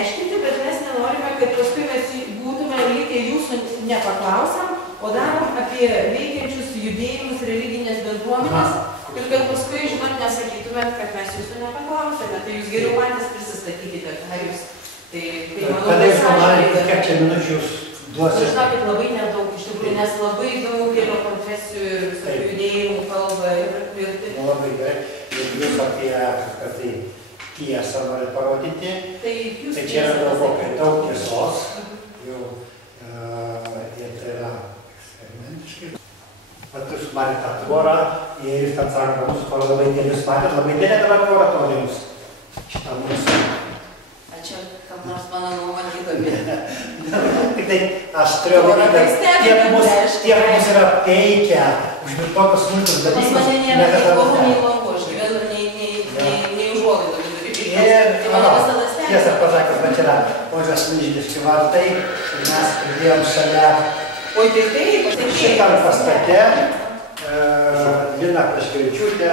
išsiaiškinti, bet mes nenorime, kad paskui mes būtume likę jūsų nepaklausam, o darom apie veikiančius judėjimus religinės bendruomenės ir kad paskui, žinot, nesakytumėt, kad mes jūsų nepaklausėme, tai jūs geriau patys prisistatykite, ką jūs. Tai manau, kada jūs pamanėte, kiek čia minučių jūs duosite? Žinokit, labai nedaug iš tikrųjų, nes labai daug yra konfesijų ir visokių judėjimų kalba ir labai gerai. Ir jūs apie tai tiesą norit parodyti. Tai čia yra daug tiesos. Jau ir tai yra eksperimentiškai. Vat jūs matėte tą tvorą ir jūs ten sako, kad mūsų tvora labai dėlė. Jūs matėte labai dėlė dabar tvorą turi jums. Šitą mūsų. Čia kam nors mano nuomonė įdomi. Tik tai aš turiu omeny, kad tiek mus yra peikę už tokius smulkius dalykus. Pas mane nėra nei kovų, nei langų, aš gyvenu nei užuolaidų vidurį. Tiesą pasakęs, bet yra tokios milžiniški vartai ir mes pridėjom šalia šitam pastate Lina Paškevičiūtė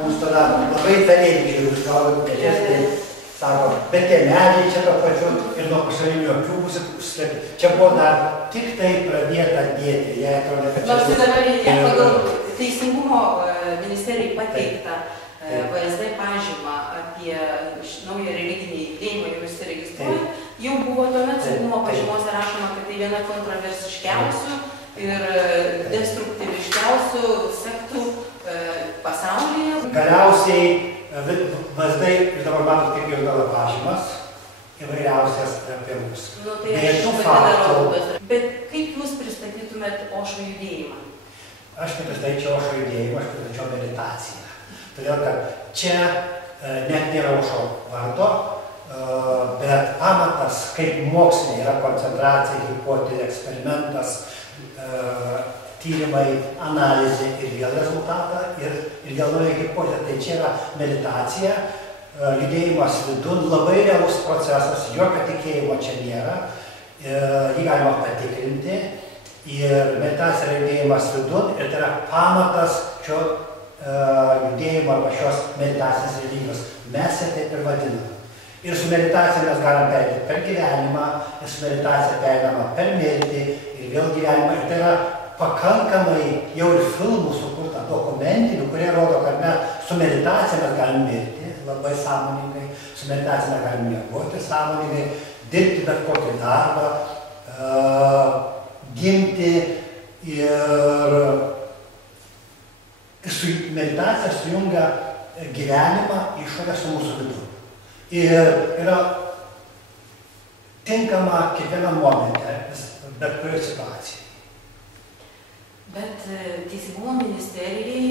mums tada labai tariai užgavo dėžės. Sako, bet tie medžiai čia to pačiu ir nuo pašalinių akių bus užslėpti. Čia buvo dar tik tai pradėta dėti. Jei atrodo, kad čia... Nors dabar pagal Teisingumo ministerijai pateiktą VSD pažymą apie naują religinį judėjimą, jau įsiregistruoja, jau buvo tuomet saugumo pažymose rašoma, kad tai viena kontroversiškiausių ir destruktyviškiausių sektų pasaulyje. Galiausiai VSD, jūs dabar matot, kaip jau gala pažymas, įvairiausias apie mus. Bet kaip jūs pristatytumėt Ošo judėjimą? Aš pristatyčiau Ošo judėjimą, aš pristatyčiau meditaciją. Todėl, kad čia net nėra Ošo vardo, bet pamatas, kaip mokslinė yra koncentracija, hipotezė, eksperimentas, tyrimai, analizė ir vėl rezultatą ir vėl nauja hipotezė. Tai čia yra meditacija, judėjimas vidun, labai realus procesas, jokio tikėjimo čia nėra, jį galima patikrinti ir meditacija yra judėjimas vidun ir tai yra pamatas šio judėjimo arba šios meditacinės religijos. Mes ją taip ir vadiname. Ir su meditacija mes galim perėti per gyvenimą, ir su meditacija perėdama per mirtį ir vėl gyvenimą. Ir tai yra pakankamai jau ir filmų sukurta dokumentinių, kurie rodo, kad mes su meditacija mes galim mirti labai sąmoningai, su meditacija mes galim miegoti sąmoningai, dirbti bet kokį darbą, gimti ir su meditacija sujungia gyvenimą išorę su mūsų vidu. Ir yra tinkama kiekvienam momente, bet kurioje situacijoje. Bet Teisingumo ministerijai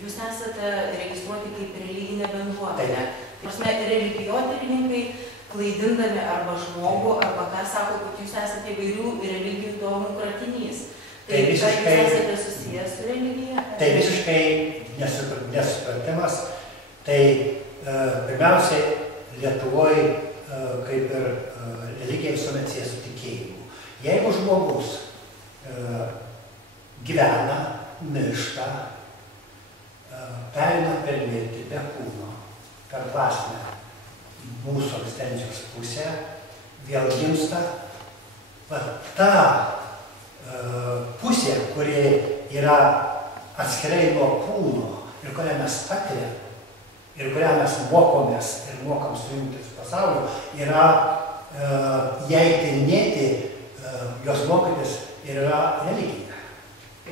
jūs esate registruoti kaip religinė bendruomenė. Prasme, religijotyrininkai klaidindami arba žmogų, arba ką sako, kad jūs esate įvairių religijų domų kratinys. Tai jūs esate susijęs su religija? Tai visiškai nesupratimas. Tai pirmiausiai Lietuvoje, kaip ir religija visuomet sieja su tikėjimu. Jeigu žmogus gyvena, miršta, pereina per mirtį be kūno, per dvasinę mūsų egzistencijos pusę, vėl gimsta, ta pusė, kuri yra atskirai nuo kūno ir kurią mes patiriam, ir kurią mes mokomės ir mokam sujungti su pasauliu, yra jai tyrinėti, jos mokytis ir yra religija.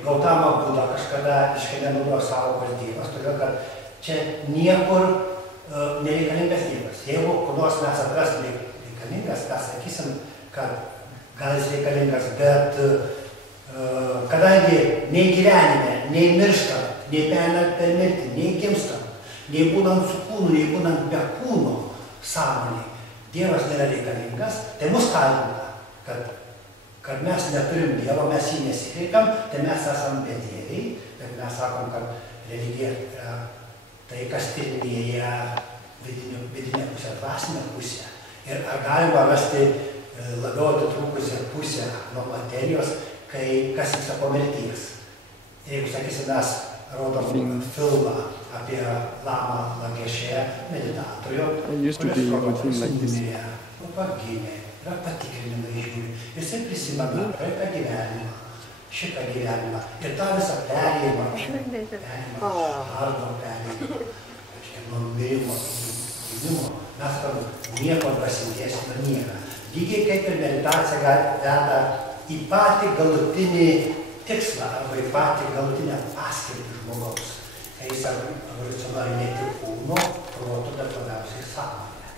Gautama Buda kažkada nenaudojo sąvokos Dievas, todėl kad čia niekur nereikalingas Dievas. Jeigu kur nors mes atrastume reikalingas, mes sakysim, kad gal jis reikalingas, bet kadangi nei gyvenime, nei mirštant, nei pereinant per mirtį, nei gimstant, nei būnant su kūnu, nei būnant be kūno sąmonėj, Dievas nėra reikalingas, tai mus kaltina, kad mes neturim Dievo, mes jį nesikreipiam, tai mes esam bedieviai, bet mes sakom, kad religija yra tai, kas tyrinėja vidinę pusę, dvasinę pusę. Ir ar galima rasti labiau atitrūkusią pusę nuo materijos, kai kas vyksta po mirties. Jeigu, sakysim, mes rodom filmą apie Lamą Langešę, meditatorių, kuris rodo, kuris numirė po to gimė, yra patikrinimai žiūri. Jisai prisimena praeitą gyvenimą, šitą gyvenimą ir tą visą perėjimą, darbo perėjimą, nuo mirimo iki gimimo, mes tam nieko dvasingesnio nėra. Lygiai kaip ir meditacija veda į patį galutinį tikslą arba į patį galutinę paskirtį žmogaus. Kai jis evoliucionuoja ne tik kūno, proto, bet labiausiai sąmonę.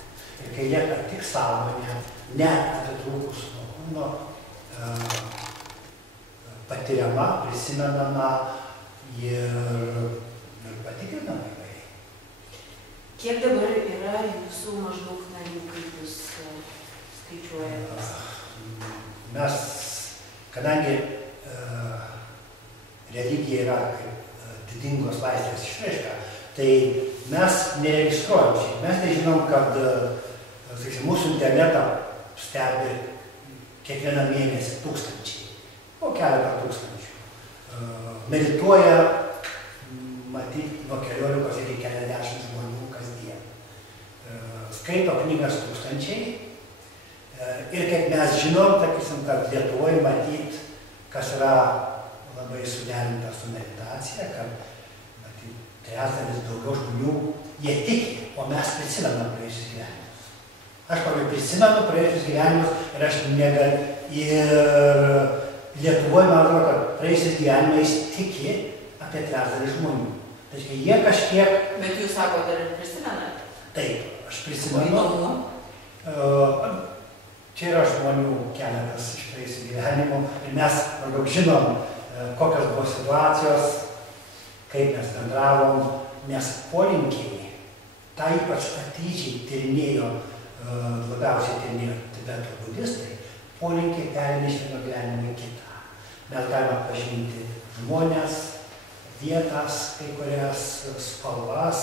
Ir kai lieka tik sąmonė, net atitrūkus nuo kūno, patiriama, prisimenama ir patikrinama įvairiai. Kiek dabar yra jūsų maždaug narių, kaip jūs skaičiuojate? Mes, kadangi religija yra kaip didingos laisvės išraiška, tai mes neregistruojam šiaip. Mes nežinom, kad mūsų internetą stebi kiekvieną mėnesį tūkstančiai, po keletą tūkstančių. Medituoja, matyt, nuo 14 iki 40 žmonių kasdien. Skaito knygas tūkstančiai. Ir kaip mes žinom, sakysim, kad Lietuvoje matyt, kas yra labai suderinta su meditacija, kad matyt, trečdalis daugiau žmonių, jie tiki, o mes prisimenam praėjusius gyvenimus. Aš prisimenu praėjusius gyvenimus ir aš negaliu. Ir Lietuvoje, man atrodo, kad praėjusiais gyvenimais tiki apie trečdalį žmonių. Tai jie kažkiek... Bet jūs sakote, ar prisimenate? Taip, aš prisimenu. Čia yra žmonių keletas iš praėjusių gyvenimų ir mes maždaug žinom, kokios buvo situacijos, kaip mes bendravom, nes polinkiai, tą ypač atidžiai tyrinėjo, labiausiai tyrinėjo Tibeto budistai, polinkiai pereina iš vieno gyvenimo į kitą. Mes galime pažinti žmonės, vietas, kai kurias spalvas,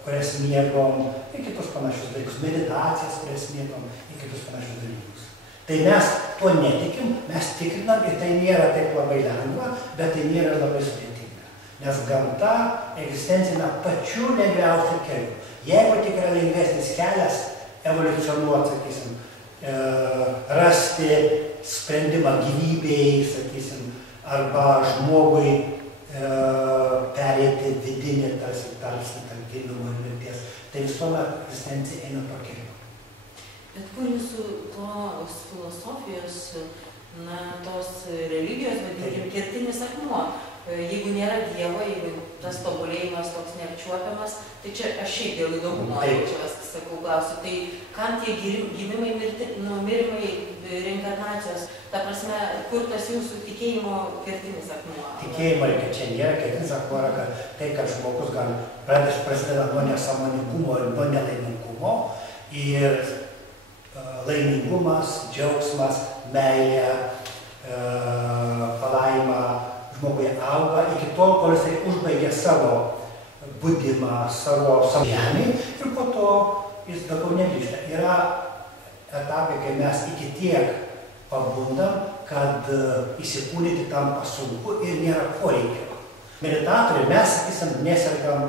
kurias mėgom, ir kitus panašius dalykus, meditacijas, kurias mėgom, ir kitus panašius dalykus. Tai mes to netikim, mes tikrinam ir tai nėra taip labai lengva, bet tai nėra labai sudėtinga. Nes gamta egzistencija pačiu lengviausiu keliu. Jeigu tik yra lengvesnis kelias, evoliucionuoti, sakysim, rasti sprendimą gyvybei, sakysim, arba žmogui perėti vidinį tarsi tarp gimimo ir mirties, tai visuomet egzistencija eina to keliu. Bet kur jūsų tos filosofijos, tos religijos, vadinkim, kertinis akmuo? Jeigu nėra Dievo, jeigu tas tobulėjimas toks neapčiuopiamas, tai čia aš šiaip dėl įdomumo sakau, klausiu, tai kam tie gimimai, numirimai, reinkarnacijos, ta prasme, kur tas jūsų tikėjimo kertinis akmuo? Tikėjimo reikia, čia nėra kertinis akmuo, kad tai, kad žmogus prasideda nuo nesąmoningumo ir nuo nelaimingumo, ir laimingumas, džiaugsmas, meilė, palaima žmogui auga iki tol, kol jisai užbaigia savo budimą, savo žemį ir po to jis daugiau negrįžta. Yra etapai, kai mes iki tiek pabundam, kad įsikūnyti tampa sunku ir nėra poreikio. Meditatoriai mes, sakysim, nesergam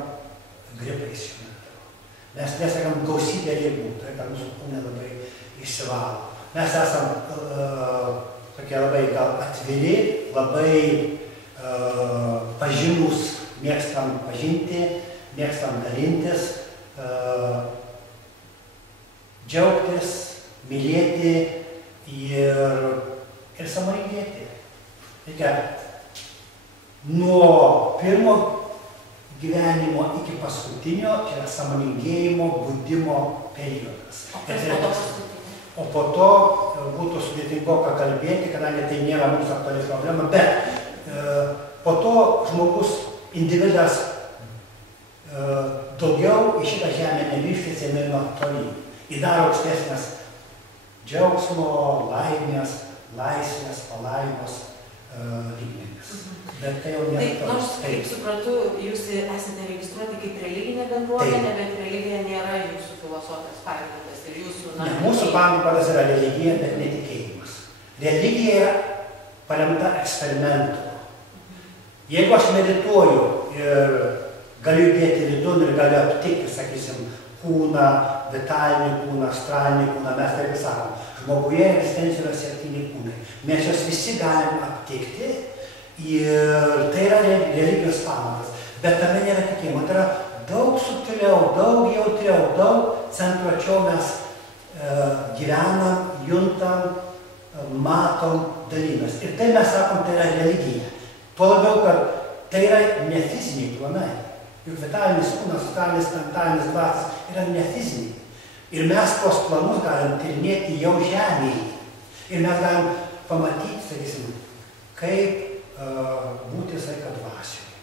gripais šiuo metu. Mes nesergam gausybę ligų, tai kad mūsų kūnai labai išsivalo. Mes esam tokie labai gal atviri, labai pažinus, mėgstam pažinti, mėgstam dalintis, džiaugtis, mylėti ir sąmoningėti. Reikia nuo pirmo gyvenimo iki paskutinio, čia yra sąmoningėjimo, budimo periodas. O po to būtų sudėtingoka kalbėti, kadangi tai nėra mūsų aktuali problema, bet po to žmogus, individas daugiau į šitą žemę negrįžtis ir nueina tolyn. Į dar aukštesnės džiaugsmo, laimės, laisvės, palaimos lygmenis. Bet tai jau nėra toks. Nors, kaip suprantu, jūs esate registruoti kaip religinė bendruomenė, bet religija nėra jūsų filosofijos pagrindas ir jūsų... Ne, mūsų pagrindas yra religija, bet netikėjimas. Religija yra paremta eksperimentu. Jeigu aš medituoju ir galiu įdėti vidun ir galiu aptikti, sakysim, kūną, vitalinį kūną, astralinį kūną, mes taip sakom. Žmoguje egzistencijų yra 7 kūnai. Mes juos visi galim aptikti ir tai yra religijos pamatas. Bet tame nėra tikėjimo. Tai yra daug subtiliau, daug jautriau, daug centruočiau mes gyvenam, juntam, matom, dalymas. Ir tai mes sakom, tai yra religija. Tuo labiau, kad tai yra ne fiziniai planai. Juk vitalinis kūnas, vitalinis mentalinis dvasias yra ne fiziniai. Ir mes tuos planus galim tyrinėti jau žemėje. Ir mes galim pamatyti, sakysim, kaip būti visą dvasioje,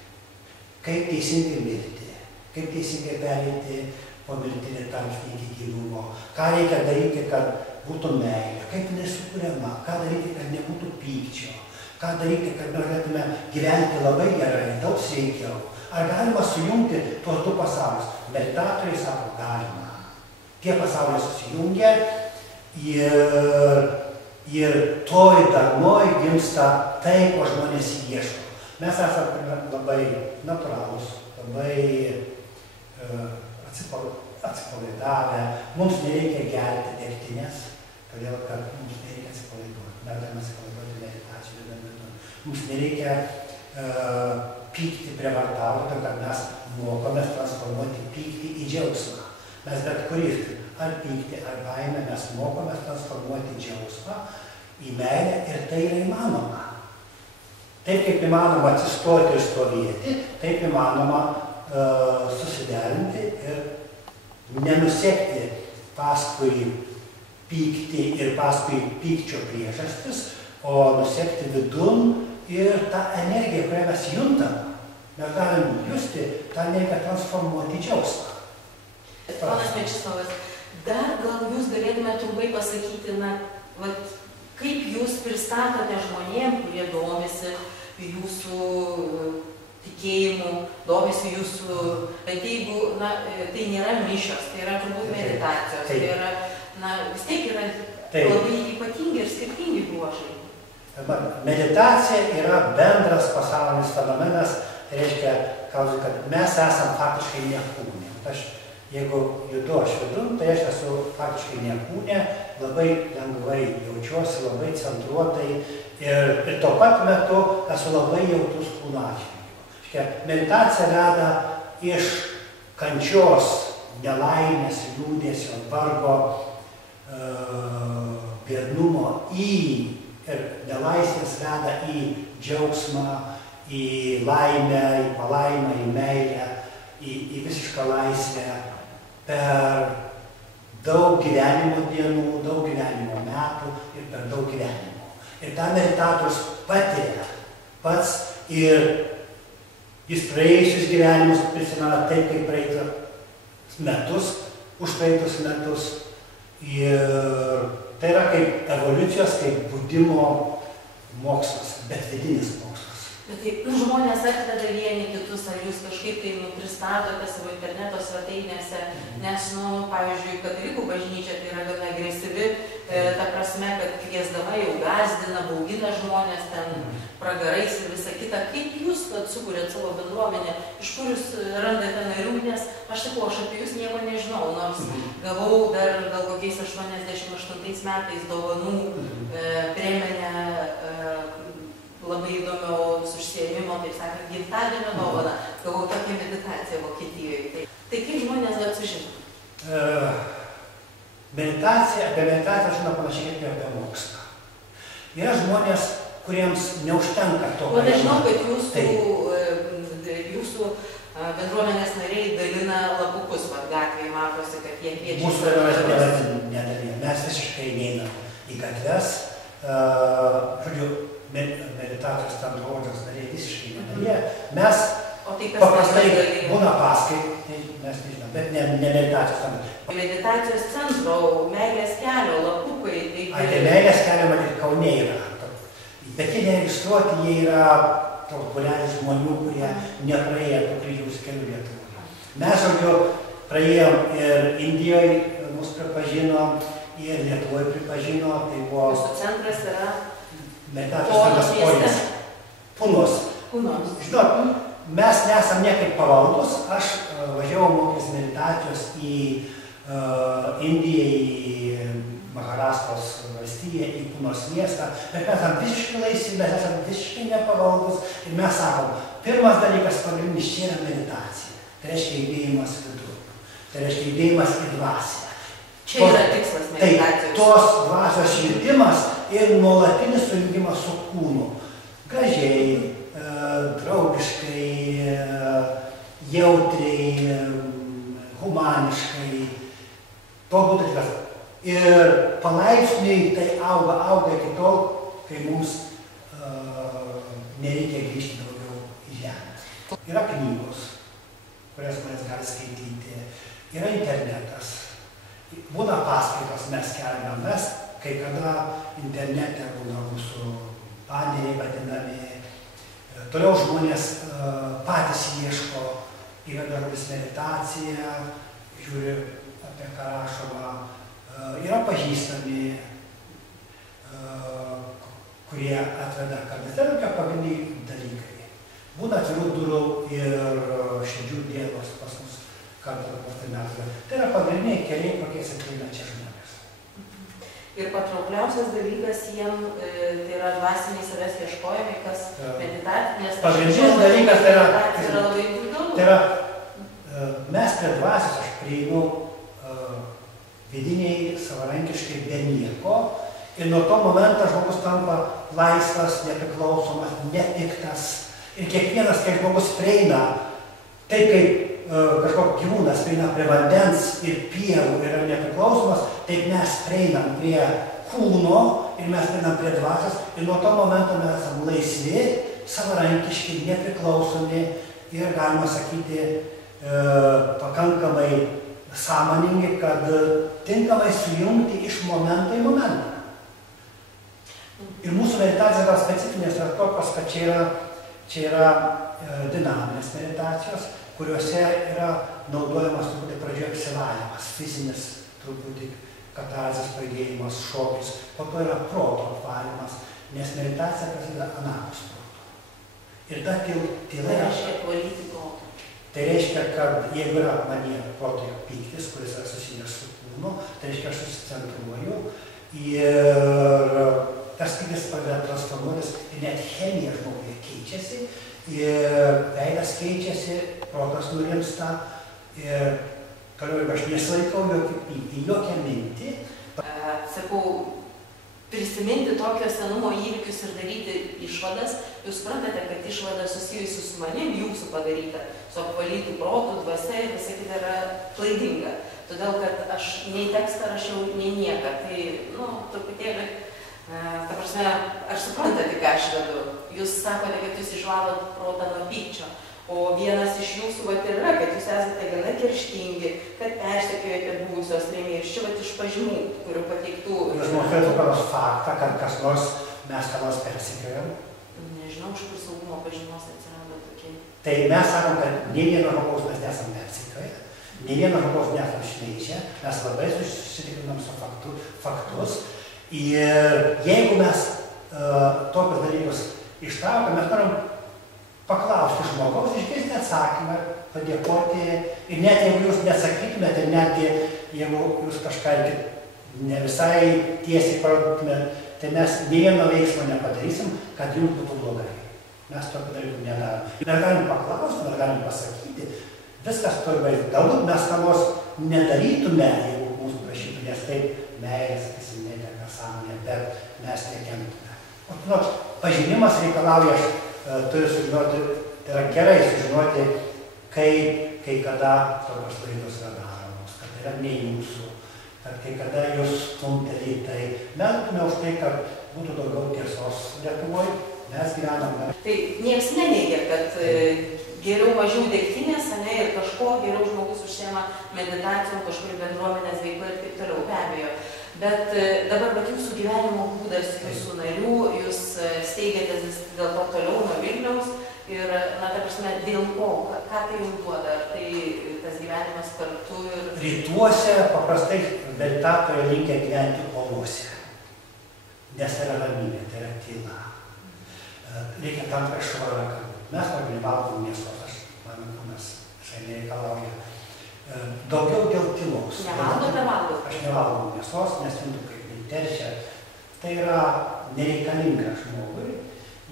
kaip teisingai mirti, kaip teisingai pereiti po mirtinį tarpsnį iki gyvumo, ką reikia daryti, kad būtų meilė, kaip jinai sukuriama, ką daryti, kad nebūtų pykčio, ką daryti, kad mes galėtume gyventi labai gerai, daug sveikiau. Ar galima sujungti tuos 2 pasaulius? Meditatoriai sako, galima. Tie pasauliai susijungia ir toj darnoj gimsta tai, ko žmonės ieško. Mes esame labai natūralūs, labai atsipalaidavę. Mums nereikia gerti degtinės, todėl kad mums nereikia atsipalaiduoti. Mes galime atsipalaiduoti meditacijų. Mums nereikia pykti prievartauti, kad mes mokomės transformuoti pyktį į džiaugsmą. Mes bet kurį, ar pyktį, ar baimę, mes mokomės transformuoti džiaugsmą į meilę ir tai yra įmanoma. Taip kaip įmanoma atsistoti ir stovėti, taip įmanoma susiderinti ir nenusekti paskui pyktį ir paskui pykčio priežastis, o nusekti vidun ir tą energiją, kurią mes juntam, mes galim justi tą energiją transformuoti džiaugsmą. Ponas Mečislovas, dar gal jūs galėtumėte trumpai pasakyti, kaip jūs pristatote žmonėm, kurie domisi jūsų tikėjimu, domisi jūsų, bet jeigu, tai nėra mišios, tai yra turbūt meditacijos, tai yra, vis tiek yra labai ypatingi ir skirtingi bruožai. Meditacija yra bendras pasaulinis fenomenas, tai reiškia, kad mes esam faktiškai ne kūne. Jeigu judu aš vidun, tai aš esu faktiškai ne kūne, labai lengvai jaučiuosi, labai centruotai ir tuo pat metu esu labai jautrus kūno atžvilgiu. Meditacija veda iš kančios, nelaimės, liūdesio, vargo, biednumo ir nelaisvės veda į džiaugsmą, į laimę, į palaimą, į meilę, į visišką laisvę per daug gyvenimo dienų, daug gyvenimo metų ir per daug gyvenimo. Ir tą meditatorius patiria pats ir jis praėjusius gyvenimus prisimena taip, kaip praeitus metus, už praeitus metus. Ir tai yra kaip evoliucijos, kaip budimo mokslas, bet vidinis mokslas. Bet tai žmonės atveda vieni kitus, ar jūs kažkaip tai pristatote savo interneto svetainėse, nes, pavyzdžiui, katalikų bažnyčia tai yra gana agresyvi, ta prasme, kad kviesdama jau gąsdina, baugina žmonės ten pragarais ir visa kita. Kaip jūs sukūrėt savo bendruomenę, iš kur jūs randate narių, nes aš sakau, aš apie jūs nieko nežinau, nors gavau dar gal kokiais 88 metais dovanų Bremenę labai įdomiaus užsiėmimo, taip sakant, gimtadienio dovaną, gavau tokią meditaciją Vokietijoje. Tai kaip žmonės sužino? Apie meditaciją žino panašiai kaip apie mokslą. Yra žmonės, kuriems neužtenka to. O nežinau, kad jūsų bendruomenės nariai dalina lapukus, gatvėje matosi, kad jie kviečia. Mūsų bendruomenės nedalina. Mes visiškai neinam į gatves. Žodžiu, meditacijos tam draudžios nariai visiškai nedalė. Mes paprastai būna paskaitai, mes nežinom, bet ne meditacijos tam. Meditacijos centro, meilės kelio, lapukai. Tai meilės kelio matyt Kaune yra. Bet jie neregistruoti, jie yra būrelis žmonių, kurie nepraėjo tų kryžiaus kelių Lietuvoje. Mes, žodžiu, praėjom ir Indijoje, mus pripažino, ir Lietuvoje pripažino, tai buvo... Jūsų centras yra... Meditacijos centras Punos. Žinot, mes nesam niekaip pavaldus, aš važiavau mokės meditacijos į Indiją, į Maharastos valstiją, į Punos miestą, bet mes esame visiškai laisvi, mes esame visiškai nepavaldus ir mes sakom, pirmas dalykas pagrindinis čia yra meditacija, tai reiškia judėjimas vidų, tai reiškia judėjimas į dvasią. Čia yra tikslas meditacijos. Tai tos dvasios jutimas ir nuolatinis sujungimas su kūnu. Gražiai, draugiškai, jautriai, humaniškai. To būtų tikras. Ir palaipsniui tai auga iki tol, kai mums nereikia grįžti daugiau į žemę. Yra knygos, kurias manęs gali skaityti, yra internetas. Būna paskaitos, mes keliam, mes kai kada internete būna mūsų paneriai vadinami. Toliau žmonės patys ieško, įveda vis meditaciją, žiūri apie ką rašoma. Yra pažįstami, kurie atveda kartais. Tai tokie pagrindiniai dalykai. Būna atvirų durų ir širdžių dienos pas mus kartą per metų. Tai yra pagrindiniai keliai, kokiais ateina čia žmonės. Ir patraukliausias dalykas jiem tai yra dvasiniai savęs ieškojimai, kas meditacinės. Pagrindinis dalykas tai yra labai individualu. Tai yra, mes prie dvasios aš prieinu vidiniai, savarankiškai, be nieko. Ir nuo to momento žmogus tampa laisvas, nepriklausomas, nepiktas. Ir kiekvienas, kai žmogus prieina, taip kaip kažkoks gyvūnas prieina prie vandens ir pievų ir yra nepriklausomas, taip mes prieinam prie kūno ir mes prieinam prie dvasios. Ir nuo to momento mes esame laisvi, savarankiški, nepriklausomi ir, galima sakyti, pakankamai sąmoningi, kad tinkamai sujungti iš momento į momentą. Ir mūsų meditacija gal specifinės yra tokios, kad čia yra dinaminės meditacijos, kuriuose yra naudojamas truputį pradžioje apsivalymas, fizinis truputį katarzės pradėjimas, šokis, po to yra proto apvalymas, nes meditacija prasideda anapus proto. Ir ta tyla reiškia valyti protą. Tai reiškia, kad jeigu yra manyje protoje pyktis, kuris yra susijęs su kūnu, tai reiškia, aš susicentruoju ir tas pyktis pradeda transformuotis ir net chemija žmoguje keičiasi, ir veidas keičiasi, protas nurimsta ir toliau, jeigu aš nesilaikau jokią mintį. Sakau, prisiminti tokio senumo įvykius ir daryti išvadas, jūs suprantate, kad išvada susijusi su manim, jūsų padaryta, su apvalytų protų, dvasia ir visai kita yra klaidinga. Todėl, kad aš nei tekstą rašiau, nei nieką. Tai, truputėlį, ta prasme, aš suprantate, ką aš vedu. Jūs sakote, kad jūs išvalot protą nuo pykčio. O vienas iš jūsų yra, kad jūs esate gana kerštingi, kad persekiojate buvusios rėmėjus. Čia iš pažymų, kurių pateiktų. Jūs mokėtų paros faktą, kad kas nors mes ką nors persekiojam? Nežinau, iš kur saugumo pažymos atsiranda tokie. Tai mes sakom, kad nei vieno žmogaus mes nesam persekioję, nei vieno žmogaus nesam šmeižę, mes labai susitikrinam su faktus. Ir jeigu mes tokius dalykus ištraukiam, mes norim paklausti žmogaus, išgirsti atsakymą, padėkoti. Ir net jeigu jūs nesakytumėte, netgi jeigu jūs kažką ne visai tiesiai parodytumėte, tai mes nei vieno veiksmo nepadarysim, kad jums būtų blogai. Mes tokio dalykų nedarom. Mes galim paklausti, mes galim pasakyti, viskas turi. Galbūt mes ką nors nedarytume, jeigu mūsų prašytų, nes taip meilės, sakysim, neteka sąmonė, bet mes nekentume. Pažinimas reikalauja, turi sužinoti, tai yra gerai sužinoti, kai kada tokios klaidos yra daromos, kad tai yra ne jūsų, kad kai kada jūs stumteli į tai. Mes būtume už tai, kad būtų daugiau tiesos Lietuvoje, mes gyvename. Tai nieks neneigia, kad geriau mažiau degtinės, ir kažko geriau žmogus užsiema meditacijom, kažkur bendruomenės veikla ir taip toliau, be abejo. Bet dabar jūsų gyvenimo būdas, jūsų narių, jūs steigiatės vis dėl to toliau nuo Vilniaus ir, ta prasme, dėl ko, ką tai jums duoda, ar tai tas gyvenimas kartu ir... Rytuose paprastai meditatoriai linkę gyventi olose, nes tai yra ramybė, tai yra tyla. Reikia tam švarą, kad mes nedalyvautume miestuose, mano kūnas šiandien reikalauja. Daugiau dėl tylos. Nevalgote valgo? Aš nevalgau mėsos, nes jinai kaip teršia. Tai yra nereikalinga žmogui.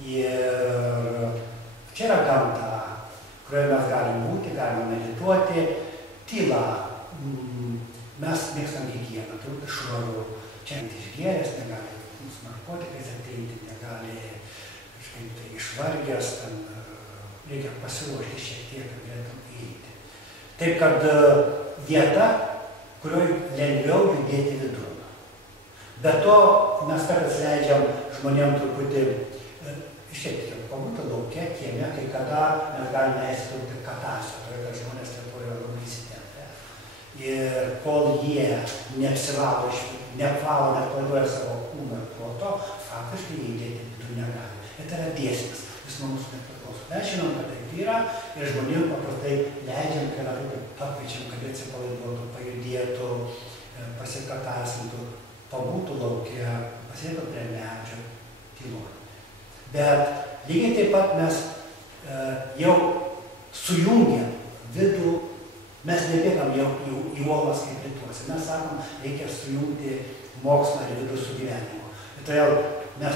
Ir čia yra gamta, kurioje mes galime būti, galime medituoti. Tyla. Mes mėgstam higieną, turbūt švaru. Čia išgėręs, negali mūsų narkotikais ateiti, negali kažkaip tai išvargęs, ten reikia pasiruošti šiek tiek, kad galėtum įeiti. Taip kad vieta, kurioje lengviau judėti vidun. Be to mes kartais leidžiam žmonėm truputį šiek tiek pabūti lauke, kieme, kai kada mes galime leisti truputį katarsių, todėl kad žmonės Lietuvoje yra labai įsitempę. Ir kol jie neapsivalo, neapvaloja savo kūną ir proto, faktiškai judėti vidun negali. Ir tai yra dėsnis, jis nuo mūsų nepriklauso. Mes žinom, kad taip yra ir žmonėm paprastai leidžiam, kai yra pakviečiam, kad atsipalaiduotų, pajudėtų, pasikatarsintų, pabūtų lauke, pasėtų prie medžio, tyluoti. Bet lygiai taip pat mes jau sujungiam vidų, mes nebėgam jau į uolas kaip rytuose. Mes sakom, reikia sujungti mokslą ir vidų su gyvenimu. Ir todėl mes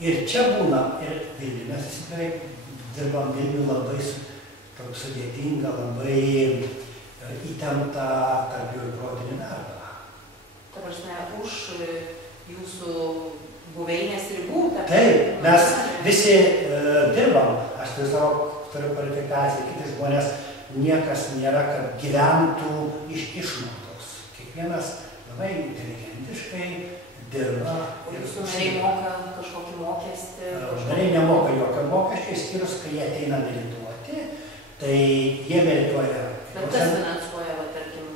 ir čia būnam, ir Vilniuje. Mes visi beveik dirbam Vilniuje labai sudėtingą, labai įtemptą tarp jų ir protinį darbą. Ta prasme, už jūsų buveinės ribų? Taip, mes visi dirbam. Aš turiu kvalifikaciją, kiti žmonės, niekas nėra, kad gyventų iš išmokos. Kiekvienas labai inteligentiškai dirba. O jūsų nariai moka kažkokį mokestį? Nariai nemoka jokio mokesčio, išskyrus, kai jie ateina medituoti, tai jie medituoja. Bet kas finansuoja, va, tarkim,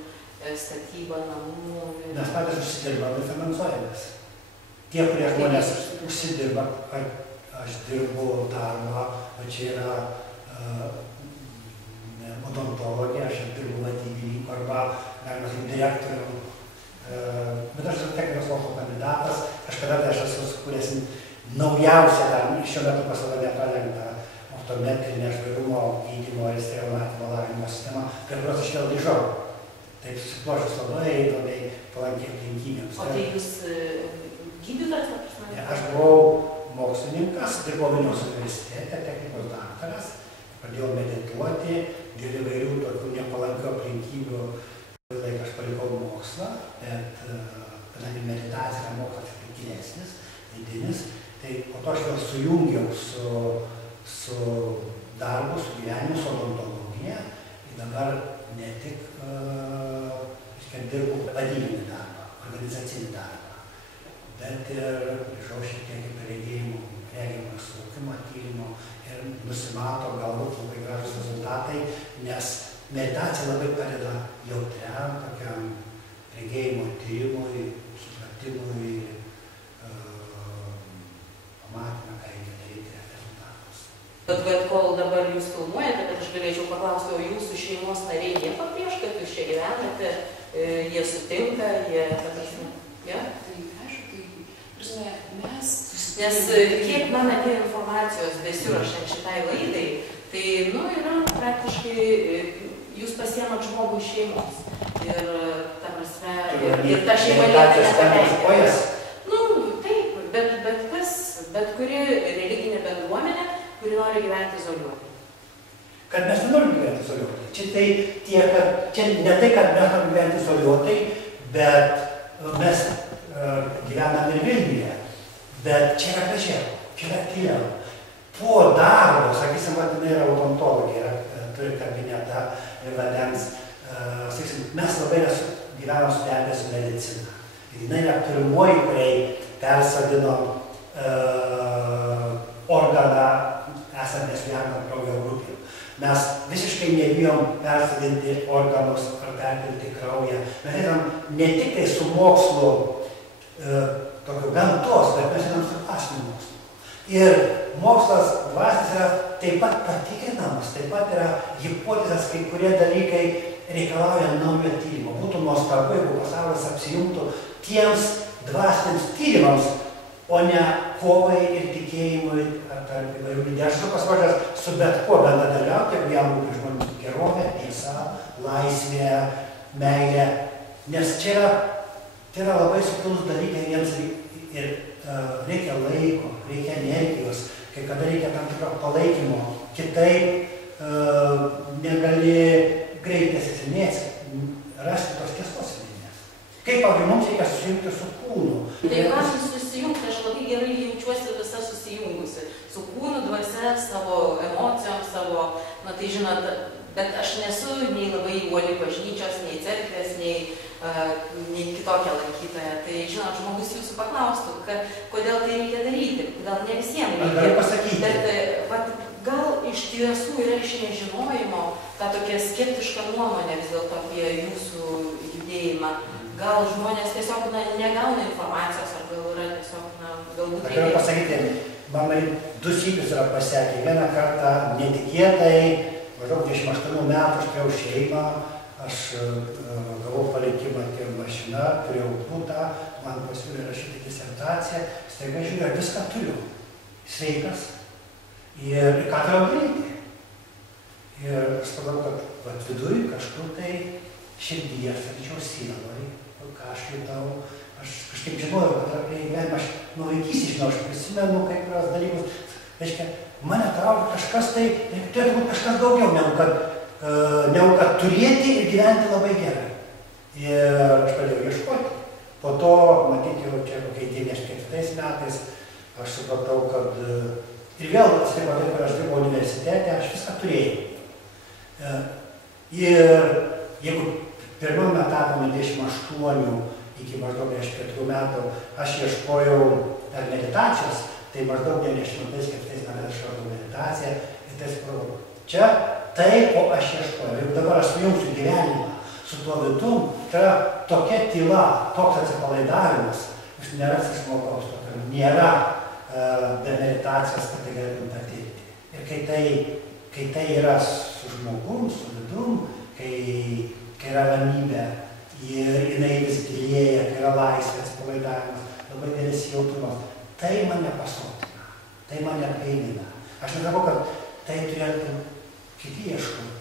statybą, namų? Mes patys užsidirbam ir finansuojamės. Tie, kurie žmonės užsidirba, aš dirbu darbą, o čia yra odontologija, aš dirbu vadybininku arba, galima sakyti, direktorių. Bet aš esu technikos mokslo kandidatas, kažkada aš esu sukūręs naujausią, dar šiuo metu pasaulyje nepralenkta optometrinė žvairumo gydymo ir stereomatymo lavinimo sistema, prie kurios aš vėl grįžau. Taip susiklošęs labai įdomiai palankiai aplinkybėms. O tai jūs gydytojas? Aš buvau mokslininkas, dirbau Vilniaus universitete, technikos daktaras, pradėjau medituoti, dėl įvairių tokių nepalankių aplinkybių. Laiką aš palikau mokslą, bet kadangi meditacija yra mokslas tik gilesnis, vidinis, tai po to aš vėl sujungiau su darbu, su gyvenimu, su odontologija. Ir dabar ne tik dirbu vadybinį darbą, organizacinį darbą, bet ir grįžau šiek tiek į regėjimų, regėjimo suvokimo tyrimo ir nusimato galbūt labai gražus rezultatai, nes meditacija labai padeda jautriam, tokiam regėjimo tyrimui, supratimui, pamatymą, ką reikia daryti rezultatus. Bet kol dabar jūs filmuojate, bet aš galėčiau paklausti, o jūsų šeimos nariai nieko prieš, kad jūs čia gyvenate, jie sutinka, jie panašiai. Ja? Tai aišku, tai mes... Nes kiek man atėjo informacijos besiruošiant šitai laidai, tai, yra praktiškai, jūs pasiemat žmogų iš šeimos. Ir, ta prasme, ir ta šeima nepatenkinta. Taip, bet kuri religinė bendruomenė, kuri nori gyventi izoliuotai. Kad mes nenorim gyventi izoliuotai. Čia ne tai, kad mes norim gyventi izoliuotai, bet mes gyvenam ir Vilniuje. Bet čia yra gražiau, čia yra tyliau. Po darbo, sakysim, jinai yra odontologija, turi kabinetą ir vandens. Mes labai gyvenam suderintę su medicina. Jinai yra pirmoji, kuriai persadino organą esant nesveriamą kraujo grupėm. Mes visiškai nebijom persadinti organus ar perpilti kraują. Mes einam ne tik tai su mokslu tokio gamtos, bet mes einam su dvasiniu mokslu. Ir mokslas dvasinis yra taip pat patikrinamas, taip pat yra hipotezės, kai kurie dalykai reikalauja naujo tyrimo. Būtų nuostabu, jeigu pasaulis apsijungtų tiems dvasiniams tyrimams, o ne kovai ir tikėjimui tarp įvairių lyderių. Aš esu pasiruošęs su bet kuo bendradarbiauti, jeigu jam rūpi žmonių gerovė, tiesa, laisvė, meilę, nes čia yra labai subtilūs dalykai, jiems ir reikia laiko, reikia energijos, kai kada reikia tam tikro palaikymo, kitaip negali greit nesisinėti, rasti tos tiesos vidinės. Kaip, pavyzdžiui, mums reikia susijungti su kūnu. Tai galim susijungti, aš labai gerai jaučiuosi visa susijungusi. Su kūnu, dvasia, savo emocijom, savo, na tai žinot, bet aš nesu nei labai uoli bažnyčios, nei cerkvės, nei kitokia lankytoja. Tai, žinot, žmogus jūsų paklaustų, kodėl tai reikia daryti, kodėl ne visiems reikia. Aš galiu pasakyti. Bet gal iš tiesų yra iš nežinojimo ta tokia skeptiška nuomonė vis dėlto apie jūsų judėjimą. Gal žmonės tiesiog negauna informacijos, ar gal yra tiesiog, galbūt... Aš galiu pasakyti, man 2 sykius yra pasekę. Vieną kartą netikėtai, maždaug 28 metų aš turėjau šeimą, aš gavau palikimą ir mašiną, turėjau butą, man pasiūlė rašyti disertaciją, staiga žiūrėjau, viską turiu. Sveikas. Ir ką turėjau daryti? Ir aš pagalvojau, kad viduj kažkur tai širdyje, sakyčiau, sieloj, ką aš jutau, aš kažkaip žinojau, kad apie gyvenimą aš nuo vaikystės žinau, aš prisimenu kai kurios dalykus. Reiškia, mane traukia kažkas tai, turėtų būti kažkas daugiau, negu kad turėti ir gyventi labai gerai. Ir aš pradėjau ieškoti. Po to, matyti, jau čia kokiai 94 metais, aš supratau, kad ir vėl atsitiko tai, kur aš dirbau universitete, aš viską turėjau. Ir jeigu pirmam etapui 28 iki maždaug 4 metų aš ieškojau dar meditacijos, tai maždaug 94 metais aš radau meditaciją ir tai supratau, čia tai, ko aš ieškojau. Ir dabar aš sujungsiu gyvenimą su tuo vidum, tai yra tokia tyla, toks atsipalaidavimas, jūs nerasi žmogaus, nėra be meditacijos, kad tai galėtum patirti. Ir kai tai yra su žmogum, su vidum, kai yra ramybė ir jinai vis gilėja, kai yra laisvė, atsipalaidavimas, labai didelis jautrumas, tai mane pasotina, tai mane paimina. Aš nesakau, kad tai turėtų kiti ieškoti.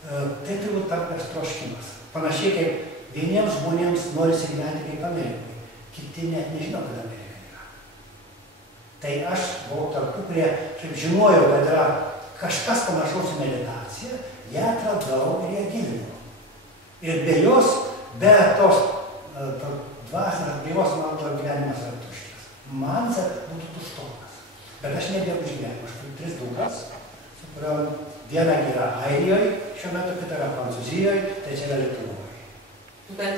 Tai turbūt tam tikras troškimas. Panašiai kaip vieniems žmonėms norisi gyventi kaip Amerikoje, kiti net nežino, kad Amerika. Tai aš buvau tarp, kurie žinojau, kad yra kažkas panašaus į meditaciją, ją atradau ir ją gilinau. Ir be jos, be tos dvasinės atgaivos, mano gyvenimas yra tuščias. Man būtų tuštokas. Bet aš nebėjau iš gyvenimo. Aš turiu 3 dukras, su kuriuom viena yra Airijoje, šiuo metu kita yra Prancūzijoje, tai čia yra Lietuvoje. Bet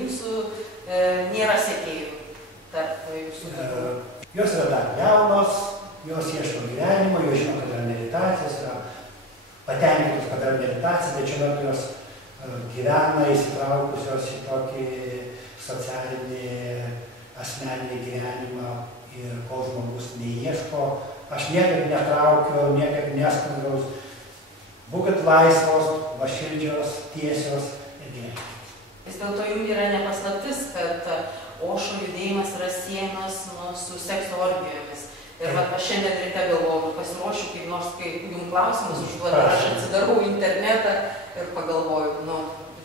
jūsų nėra sekėjų tarp jūsų dukų? Jos yra dar jaunos, jos ieško gyvenimo, jos žino, kad yra meditacijos, yra patenkintos, kad yra meditacija, bet šiuo metu jos gyvena įsitraukusios į tokį socialinį, asmeninį gyvenimą ir kol žmogus neieško, aš niekaip netraukiu, niekaip neskundraus. Būkit laisvos, vaširdžios, tiesios ir gyvenkite. Vis dėlto jums yra nepaslaptis, kad Ošo judėjimas yra siejamas su sekso orgijomis. Ir aš šiandien ryte galvoju, pasiruošiu kaip nors, kai jums klausimus užduoda, aš atsidarau internetą ir pagalvoju,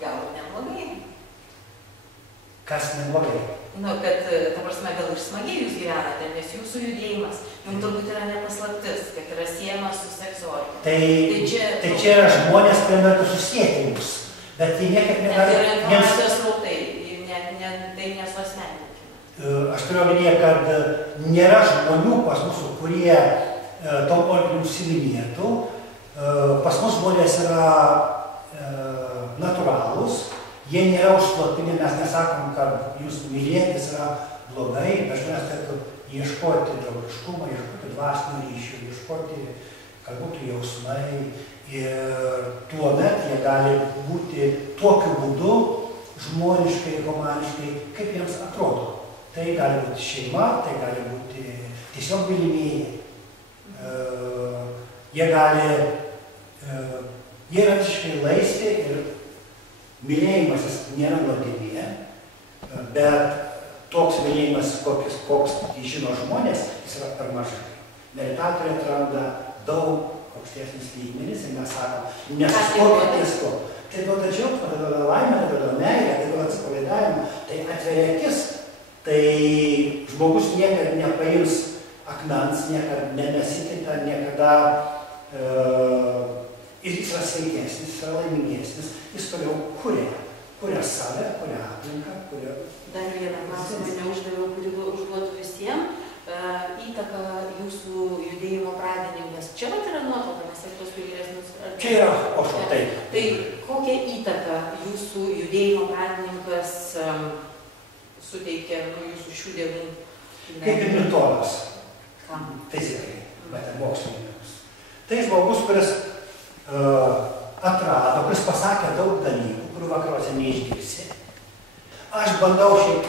gal neblogai. Kas neblogai? Kad, ta prasme, gal ir smagiai jūs gyvenate, nes jūsų judėjimas, jums turbūt yra nepaslaptis, kad yra siejamas su sekso orgijomis. Tai čia yra žmonės, kurie norėtų susijęti mus, bet jie niekaip negali... Tai yra informacijos rautai. Tai nesuasmeninkime. Aš turiu omenyje, kad nėra žmonių pas mūsų, kurie tom orgijom užsiiminėtų. Pas mus žmonės yra natūralūs, jie nėra užslopinę, mes nesakom, kad jūs mylėtis yra blogai, bet žmonės turėtų ieškoti draugiškumą, ieškoti dvasinių ryšių, ieškoti, kad būtų jausmai. Ir tuomet jie gali būti tokiu būdu, žmoniškai, humaniškai, kaip jiems atrodo. Tai gali būti šeima, tai gali būti tiesiog mylimieji. Jie yra visiškai laisvi ir mylėjimasis nėra nuodėmė, bet toks mylėjimas, koks žino žmonės, jis yra per mažai. Meditatoriai atranda daug aukštesnis lygmenis ir mes sakom, nesustokit ties to. tai duoda džiaugsmą, tai duoda laimę, tai duoda meilę, tai duoda atsipalaidavimą, tai atveria akis. Tai žmogus niekada nepaims akmens, niekada nesikita, niekada ir jis yra sveikesnis, jis yra laimingesnis, jis toliau kuria save, kuria aplinką, kuria... Dar vieną klausimą neuždaviau, kurį užduotų visiems. Įtaka jūsų judėjimo pradininkės. Čia vat yra nuotrauka, nes ir paskui vyresnius... Čia yra Ošo, taip. Tai kokią įtaką jūsų judėjimo pradininkas suteikė jūsų šių dienų? Kaip ir Newtonas. Kam? Fizikai, bet ir mokslininkams. Tai žmogus, kuris atrado, kuris pasakė daug dalykų, kurių vakaruose neišgirsi. Aš bandau šiaip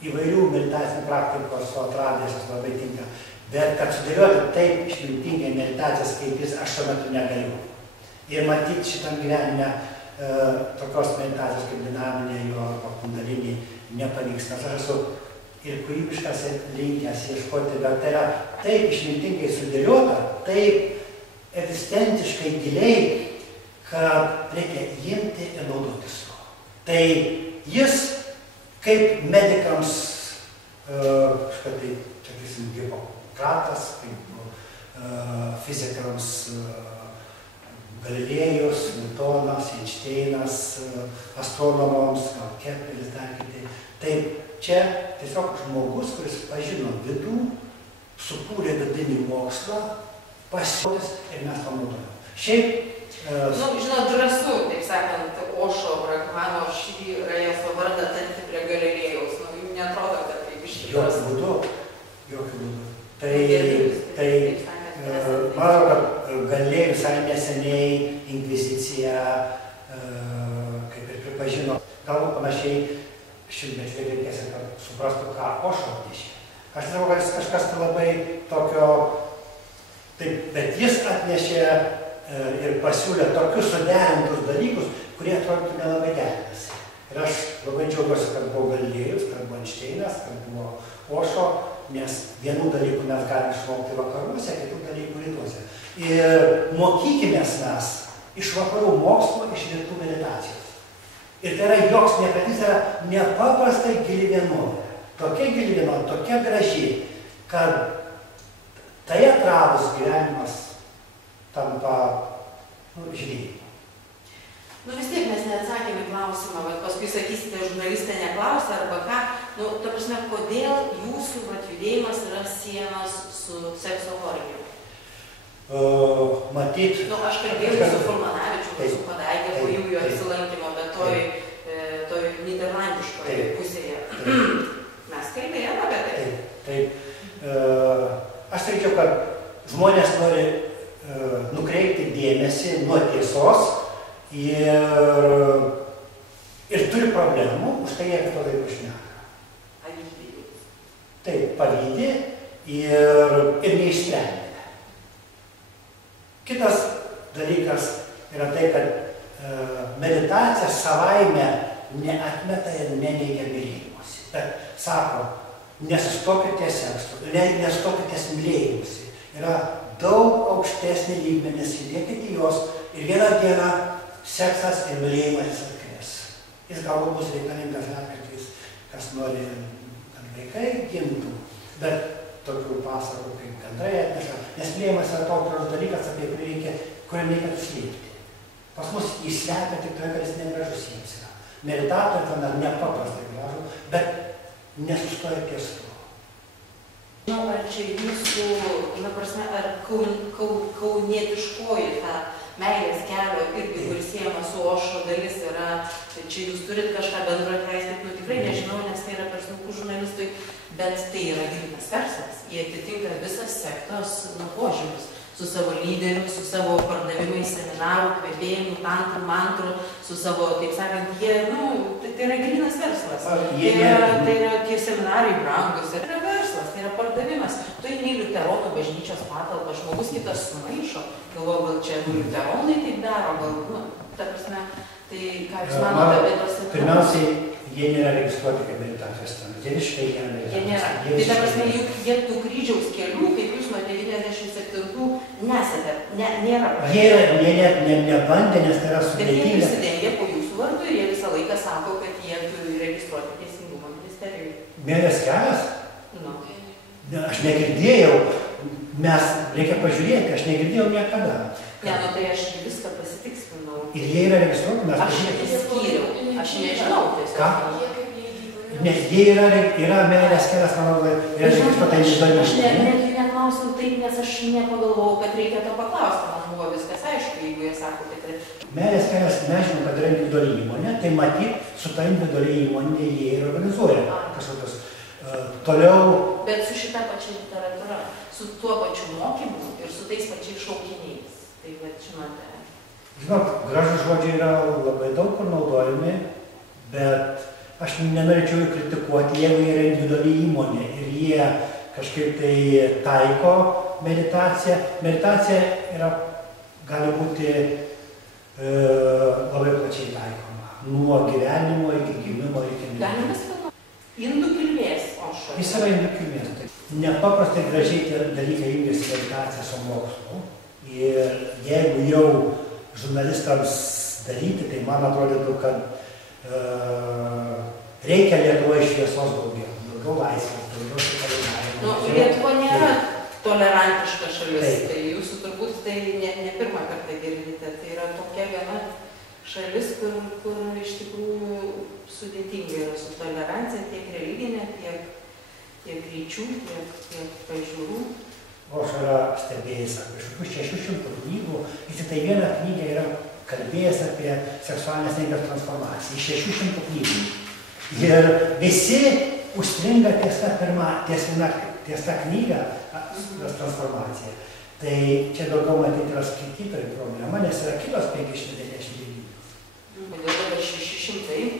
įvairių meditacinių praktikos atradęs, labai tinka, bet kad sudėlioti taip išmintingai meditacijas kaip jis, aš šiuo metu negaliu. Ir matyti šitam gyvenime tokios meditacijos kaip dinaminė jo arba kundalinė nepavyks, nes aš esu ir kūrybiškas linkęs ieškoti, bet tai yra taip išmintingai sudėliota, taip egzistenciškai giliai, kad reikia imti ir naudotis to. Tai jis, kaip medikams, štai, čia sakysim, Hipokratas, kaip fizikams Galilėjus, Newtonas, Einšteinas, astronomams, gal Kepleris, dar kiti. Taip, čia tiesiog žmogus, kuris pažino vidų, sukūrė vidinį mokslą, pasiūlės ir mes panaudojame. Šiaip... Žinot, drąsu, taip sakant, Ošo, Brahmano, šį Rajeso vardą tarti prie Galilėjaus. Jums netrodo, kad taip iš tikrųjų. Jokių būdų. Tai manau, kad Galilėjus visai neseniai inkvizicija, kaip ir pripažino, galbūt panašiai šimtmečių reikės, kad suprastų, ką Ošo atnešė. Aš žinau, kad jis kažkas labai tokio, taip, bet jis atnešė ir pasiūlė tokius suderintus dalykus, kurie atrodytų nelabai derinasi. Ir aš labai džiaugiuosi, kad buvo Galilėjus, kad buvo Einšteinas, kad buvo Ošo, nes vienų dalykų mes galime išmokti vakaruose, kitų dalykų rytuose. Ir mokykimės mes iš vakarų mokslo, iš rytų meditacijos. Ir tai yra joks niekadys, yra nepaprastai gili vienovė. Tokia gili vienovė, tokia graži, kad tai atradus gyvenimas tampa žydėjimu. Vis tiek mes neatsakėme klausimą, bet paskui sakysite, žurnalistė neklausė arba ką. Ta prasme, kodėl jūsų judėjimas yra siejamas su sekso orgijom? Matyt... Aš kalbėjau su Furmanavičiu, su Padaigė, po jų jo apsilankymo, bet toj nyderlandiškoje pusėje. Mes kalbėjome apie tai. Taip. Aš sakyčiau, kad žmonės nori nukreipti dėmesį nuo tiesos ir turi problemų, už tai jie to laiko šneka. Pavyzdį. Taip, pavyzdį ir neišsprendė. Kitas dalykas yra tai, kad meditacija savaime neatmeta ir neneigia mylėjimusi. Bet sako, nesustokit ties seksu, nesustokit ties mylėjimusi. Yra daug aukštesnį lygmenį, sėdėkit į jos ir vieną dieną seksas ir mylėjimas atkris. Jis galbūt bus reikalingas atkartais, kas nori, kad vaikai gimtų, bet tokių pasakų kaip gandrai atneša, nes mylėjimas yra toks dalykas, apie kurį reikia slėpti. Pas mus jis slepia tik toje, kad jis negražus jiems yra. Meditatoriai ten nepaprastai gražu, bet nesustoja ties to. Žinau, ar čia jūsų, ar kaunietiškoji ta meilės kelio irgi, kuris siejama su Ošo dalis yra, čia jūs turit kažką bendro atleisti, tikrai nežinau, nes tai yra per sunku žurnalistui, bet tai yra grynas verslas. Jie atitinka visas sektos požymius su savo lyderiu, su savo pardavimais, seminarų, kvepėjimų, tantrų, mantrų, su savo, taip sakant, tai yra grynas verslas. Tai yra tie seminarai brangus, tai yra verslas, tai yra pardavimas. Tu eini liuteronų bažnyčios patalpą, žmogus kitas sumaišo, galvoju, gal čia liuteronai taip daro, gal, ta prasme, tai ką jūs manote apie tos seminarus? Pirmiausiai, jie nėra registruoti kaip meditacijos centras, jie visiškai nėra meditacijos. Jie nėra. Tai ta prasme, juk jie tų kryžiaus kelių, kaip jūs nuo 97 nesate, nėra. Jie nebandė, nes tai yra Bet jie sudėtinga. prisidengia po jūsų vardu ir jie visą laiką sako, kad jie turi registruoti Teisingumo ministerijoje. Meilės kelias? Nu. Aš negirdėjau, reikia pažiūrėti, aš negirdėjau niekada. Ne, nu tai aš viską pasitikslinau. Ir jie yra registruoti, mes Aš neskyriau, aš nežinau tiesiog. Ką? Ne, jie yra meilės kelias, manau, yra registruota individualiai. Aš netgi neklausiau taip, nes aš nepagalvojau, kad reikia to paklausti. Man buvo viskas aišku, jeigu jie sako, kad meilės kelias, mes žinom, kad yra individuali įmonė, tai matyt, su ta individualiai įmonė jie ir organizuoja kažkokios. Toliau... Bet su šita pačia literatūra, su tuo pačiu mokymu ir su tais pačiais šaukiniais. Tai, bet žinote... Žinot, gražus žodžiai yra labai daug kur naudojami, bet aš nenorėčiau jų kritikuoti, jeigu yra individuali įmonė ir jie kažkaip tai taiko meditaciją. Meditacija yra, gali būti labai plačiai taikoma. Nuo gyvenimo iki gimimo iki mirties. Galime skalbėti. Indų kilmės Ošo. Jis yra indų kilmės. Tai nepaprastai gražiai tie dalykai jungiasi meditacija su mokslu. Ir jeigu jau žurnalistams daryti, tai man atrodytų, kad reikia Lietuvoje šviesos daugiau laisvės, daugiau supalinavimo. Nu, Lietuva nėra tolerantiška šalis, tai jūsų turbūt tai ne pirmą kartą girdite. Tai yra tokia viena šalis, kur iš tikrųjų sudėtinga yra su tolerancija tiek religinė, tiek ryčių, tiek pažiūrų. O aš yra stebėjęs apie kažkokius 600 knygų, jis tai vieną knygą yra kalbėjęs apie seksualinės energijos transformaciją. 600 knygų. Ir visi užstringa ties ta knyga, transformacija. Tai čia daugiau matyti yra skaitytojų problema, nes yra kitos 599. Kodėl dabar 600?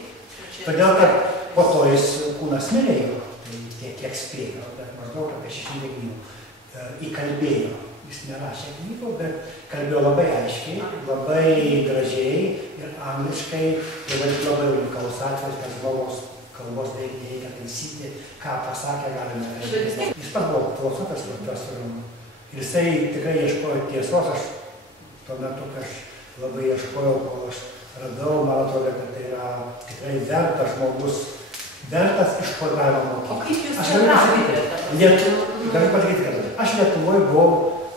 Todėl, kad po to jis kūnas mirėjo, tai tiek spėjo, bet maždaug apie 600 knygų įkalbėjo. Jis nerašė knygų, bet kalbėjo labai aiškiai, labai gražiai ir angliškai. Tai labai unikalus atvejis, kad žmogaus kalbos reikia taisyti, ką pasakė, galime reikia. Jis pats buvo filosofas profesorium. Ir jisai tikrai ieškojo tiesos. Aš tuo metu, kai aš labai ieškojau, kol aš radau, man atrodo, kad tai yra tikrai vertas žmogus, vertas iškodavimo mokymą. O kaip jūs čia Galiu pasakyti, kad aš Lietuvoje buvau,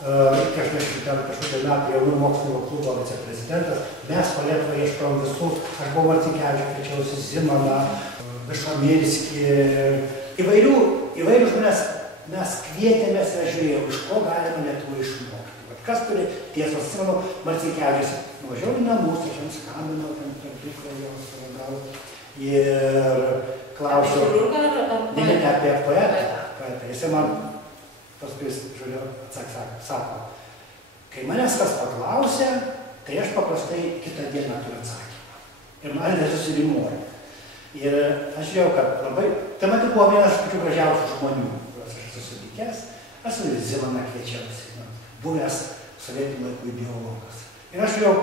iki 80 metų jaunų mokslinio klubo viceprezidentas, mes po Lietuvą ieškojom visų, aš buvau Marcinkevičių, kviečiausi Zimoną, Višomirskį, įvairių žmonės mes kvietėmės ir žiūrėjau, iš ko galima Lietuvoje išmokti. Kas turi tiesos, atsimenu, Marcinkevičius nuvažiavo į namus, aš jam skambinau, ten dukro jos gal, ir klausiau, ne apie poetą. Jisai man paskui, žiūrėjau, sako, kai manęs kas paklausė, tai aš paprastai kitą dieną turiu atsakymą. Ir man nesusirimuoja. Ir aš žiūrėjau, kad labai, tai man buvo vienas tokių gražiausių žmonių, kuriuos aš susitikęs, aš su Zimoną kviečiausi, buvęs sovietų laikų ideologas. Ir aš žiūrėjau,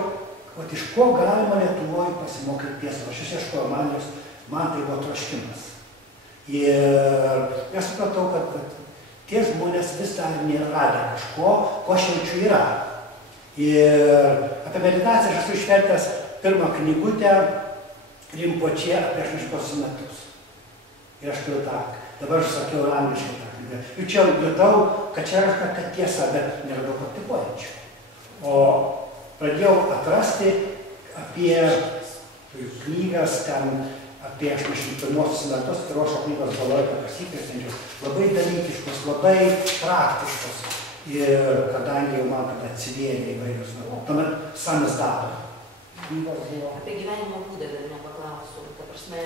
iš ko galima Lietuvoje pasimokyti tiesą. Aš ieškojau man tai buvo troškimas. Ir aš supratau, kad tie žmonės vis dar nėra radę kažko, ko aš jaučiu yra. Ir apie meditaciją aš esu išvertęs pirmą knygutę Rinpočė apie 8 metus. Ir aš turiu tą. Dabar aš sakiau angliškai tą knygą. Ir čia jutau, kad čia yra kažkokia tiesa, bet neradau praktikuojančių. O pradėjau atrasti apie knygas ten, apie 81 metus, Rošo knygos Balojko pasikviečiančios, labai dalykiškos, labai praktiškos. Ir kadangi jau man kad atsivėrė įvairius, tuomet samis dato. Apie gyvenimo būdą dar nepaklausiu. Ta prasme,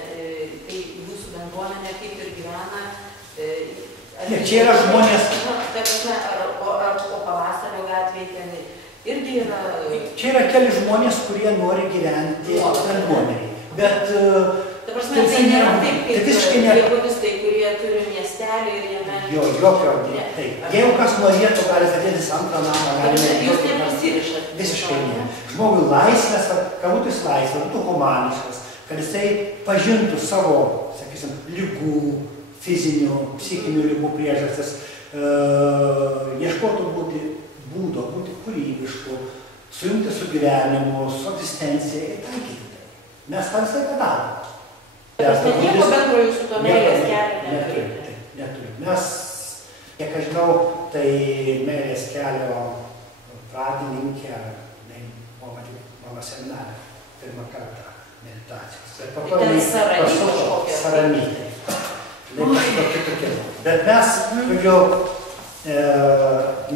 tai jūsų bendruomenė kaip ir gyvena. Čia yra žmonės. Ta prasme, o Pavasario gatvėje ten irgi yra. Čia yra keli žmonės, kurie nori gyventi bendruomeniai. Bet ta prasme, tai nėra taip, kaip tie budistai, kurie turi miestelį ir jame... Jokio. Jeigu kas norėtų, gali atėtis antrą namą. Jūs neprisirišat. Visiškai ne. Žmogui laisvės, kad būtų jis laisvės, būtų humaniškas, kad jisai pažintų savo, sakysim, lygų, fizinių, psichinių lygų priežastis, ieškotų būdo būti kūrybišku, sujungti su gyvenimu, su egzistencija ir taikyti tai. Mes tą visą ką darome. Bet nieko bendro jūsų to meilės kelio neturime. Mes, kiek aš žinau, tai meilės kelio pradininkė, mano seminarė, pirmą kartą meditacijos. Ir po to pasuko Saramytė. Bet mes,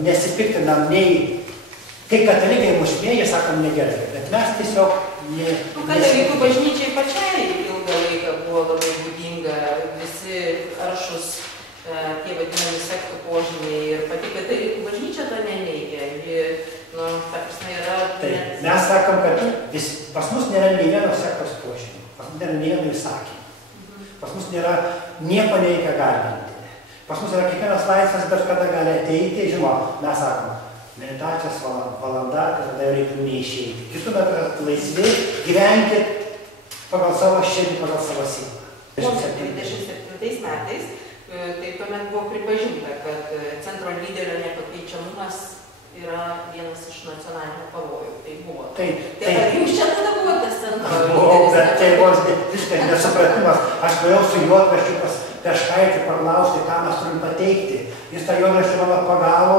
nesipiktinam nei, kai katalikai mus mėgė, sakom negerai, bet mes tiesiog Katalikų bažnyčiai pačiai ilgą laiką buvo labai būdinga visi aršus, tie vadinami sektų požymiai ir pati katalikų bažnyčia to neneigia. Ta prasme yra... Mes sakom, kad pas mus nėra nei vieno sektos požymio, pas mus nėra nei vieno įsakymų, pas mus nėra nieko nereikia garbinti. Pas mus yra kiekvienas laisvas, bet kada gali ateiti, žinoma, mes sakom, meditacijos valanda, tada jau reikia neišeiti. Kitų metų laisvi, gyvenkit pagal savo širdį, pagal savo sielą. 27 metais, tai tuomet buvo pripažinta, kad centro lyderio nepakeičiamumas yra vienas iš nacionalinių pavojų. Tai buvo. Tai ar jums čia tada buvo tas centro lyderis? Buvo, bet tai buvo viskas nesupratimas. Aš norėjau su juodvaščiu pas Peškaitį paklausti, ką mes turim pateikti. Jis tą juodvaščių mano pagavo.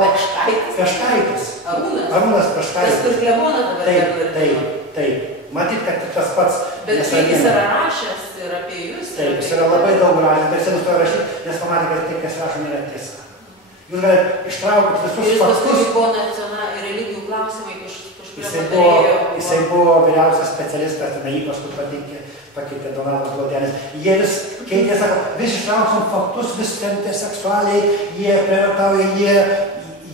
Peškaitis. Arūnas Peškaitis. Tas, kur kleboną dabar. Taip. Matyt, kad tas pats. Bet jis yra rašęs ir apie jūs. Taip, jis yra labai daug rašęs, bet jis nustojo rašyti, nes pamatė, kad tai, kas rašo, nėra tiesa. Jūs galite ištraukti visus faktus. Jis buvo nacionalinių religijų klausimai Jisai buvo vyriausias specialistas, tada jį paskui pakeitė Donatas Glodenis. Jie vis keitė, sako, vis ištrauksim faktus, vis tempė seksualiai, jie prievartauja,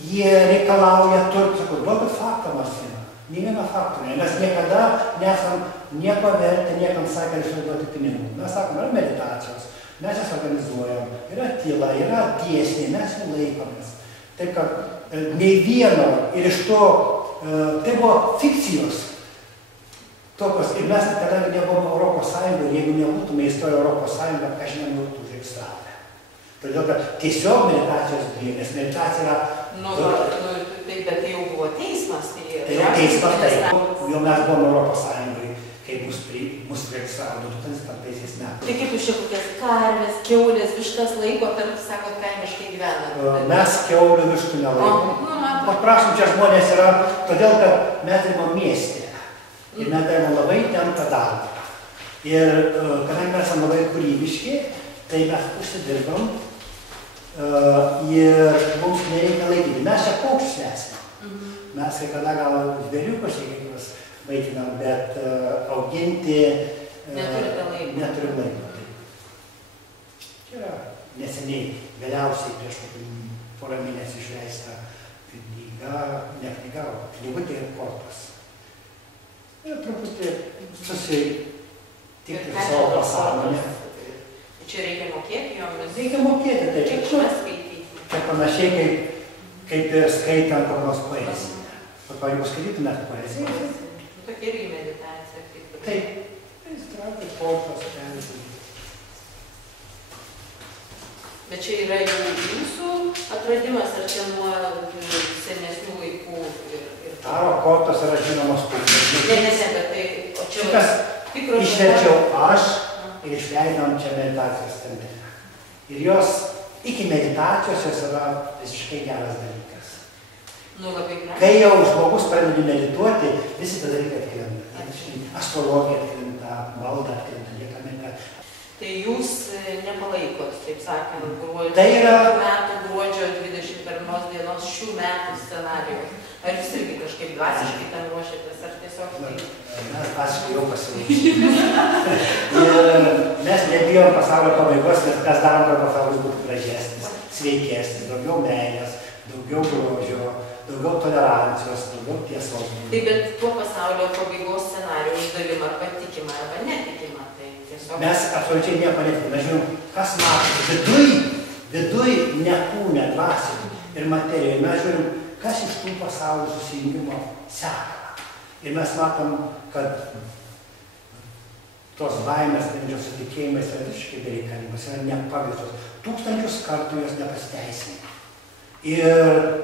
jie reikalauja turtų. Sako, duokit faktą Marsiną. Nė vieno fakto ne. Mes niekada nesam nieko verti, niekam sakė išduoti pinigų. Mes sakom, yra meditacijos, mes jas organizuojam, yra tyla, yra dėsniai, mes jų laikomės. Taip, kad nei vieno ir iš to, tai buvo fikcijos. Tokios, ir mes, kadangi nebuvome Europos Sąjungoje, jeigu nebūtume įstoję Europos Sąjungą, aš nebūtų užregistravę. Todėl, kad tiesiog meditacijos bija, nes meditacija yra... Bet tai jau buvo teismas. Tai jau teismas, tai jau mes buvome Europos Sąjungoje, kai mus registravo 2005 metais. Tai kaip jūs čia kokias karvės, kiaulės, vištas laiko, tarp, sakot, kaimiškai gyvena? Mes kiaulių vištų nelaikom. Paprašom, čia žmonės yra, todėl, kad mes dirbam mieste. Ir mes darėme labai tempą darbą. Ir kadangi mes esame labai kūrybiški, tai mes užsidirbam ir mums nereikia laikyti. Mes čia paukščius esame. Mes kai kada gal žvėriukus, jeigu juos vaikinam, bet auginti neturim laiko. Čia yra neseniai, vėliausiai prieš porą mėnesių išleista knygutė ir kortas. Ir truputį susitikti savo pasąmonę. Čia reikia mokėti jomis? Reikia mokėti, tai čia panašiai kaip ir skaitant kokios poeziją. Ar jeigu skaitytumėt poeziją? Tokia irgi meditacija. Taip, tai stratai, kortas, poezija. Bet čia yra jūsų atradimas, ar čia nuo senesnių laikų? Taro kortos yra žinomos kultūros. Ne, bet tai... Šitas išverčiau aš ir išleidom čia meditacijos centre. Ir jos iki meditacijos jos yra visiškai geras dalykas. Kai jau žmogus pradeda medituoti, visi tie dalykai atkrenta. Astrologija atkrenta, malda atkrenta, lieka meditacija. Tai jūs nepalaikot, taip sakant, gruodžio 21 dienos šių metų scenarijų. Ar jūs irgi kažkaip dvasiškai tam ruošiatės, ar tiesiog... Mes dvasiškai jau pasiruošėme. Ir mes nebijom pasaulio pabaigos, nes mes darom, kad pasaulis būtų gražesnis, sveikesnis, daugiau meilės, daugiau grožio, daugiau tolerancijos, daugiau tiesos. Tai bet tuo pasaulio pabaigos scenarijų uždavimą arba tikimą, arba netikimą. Mes absoliučiai nieko netikime. Mes žinom, kas mato viduj, ne kūne, dvasiai ir materijoje. Mes žiūrim, kas iš tų pasaulio susijungimo seka. Ir mes matom, kad tos baimės, sutikėjimas yra visiškai bereikalingos, yra nepagristos. Tūkstančius kartų jos nepasiteisina. Ir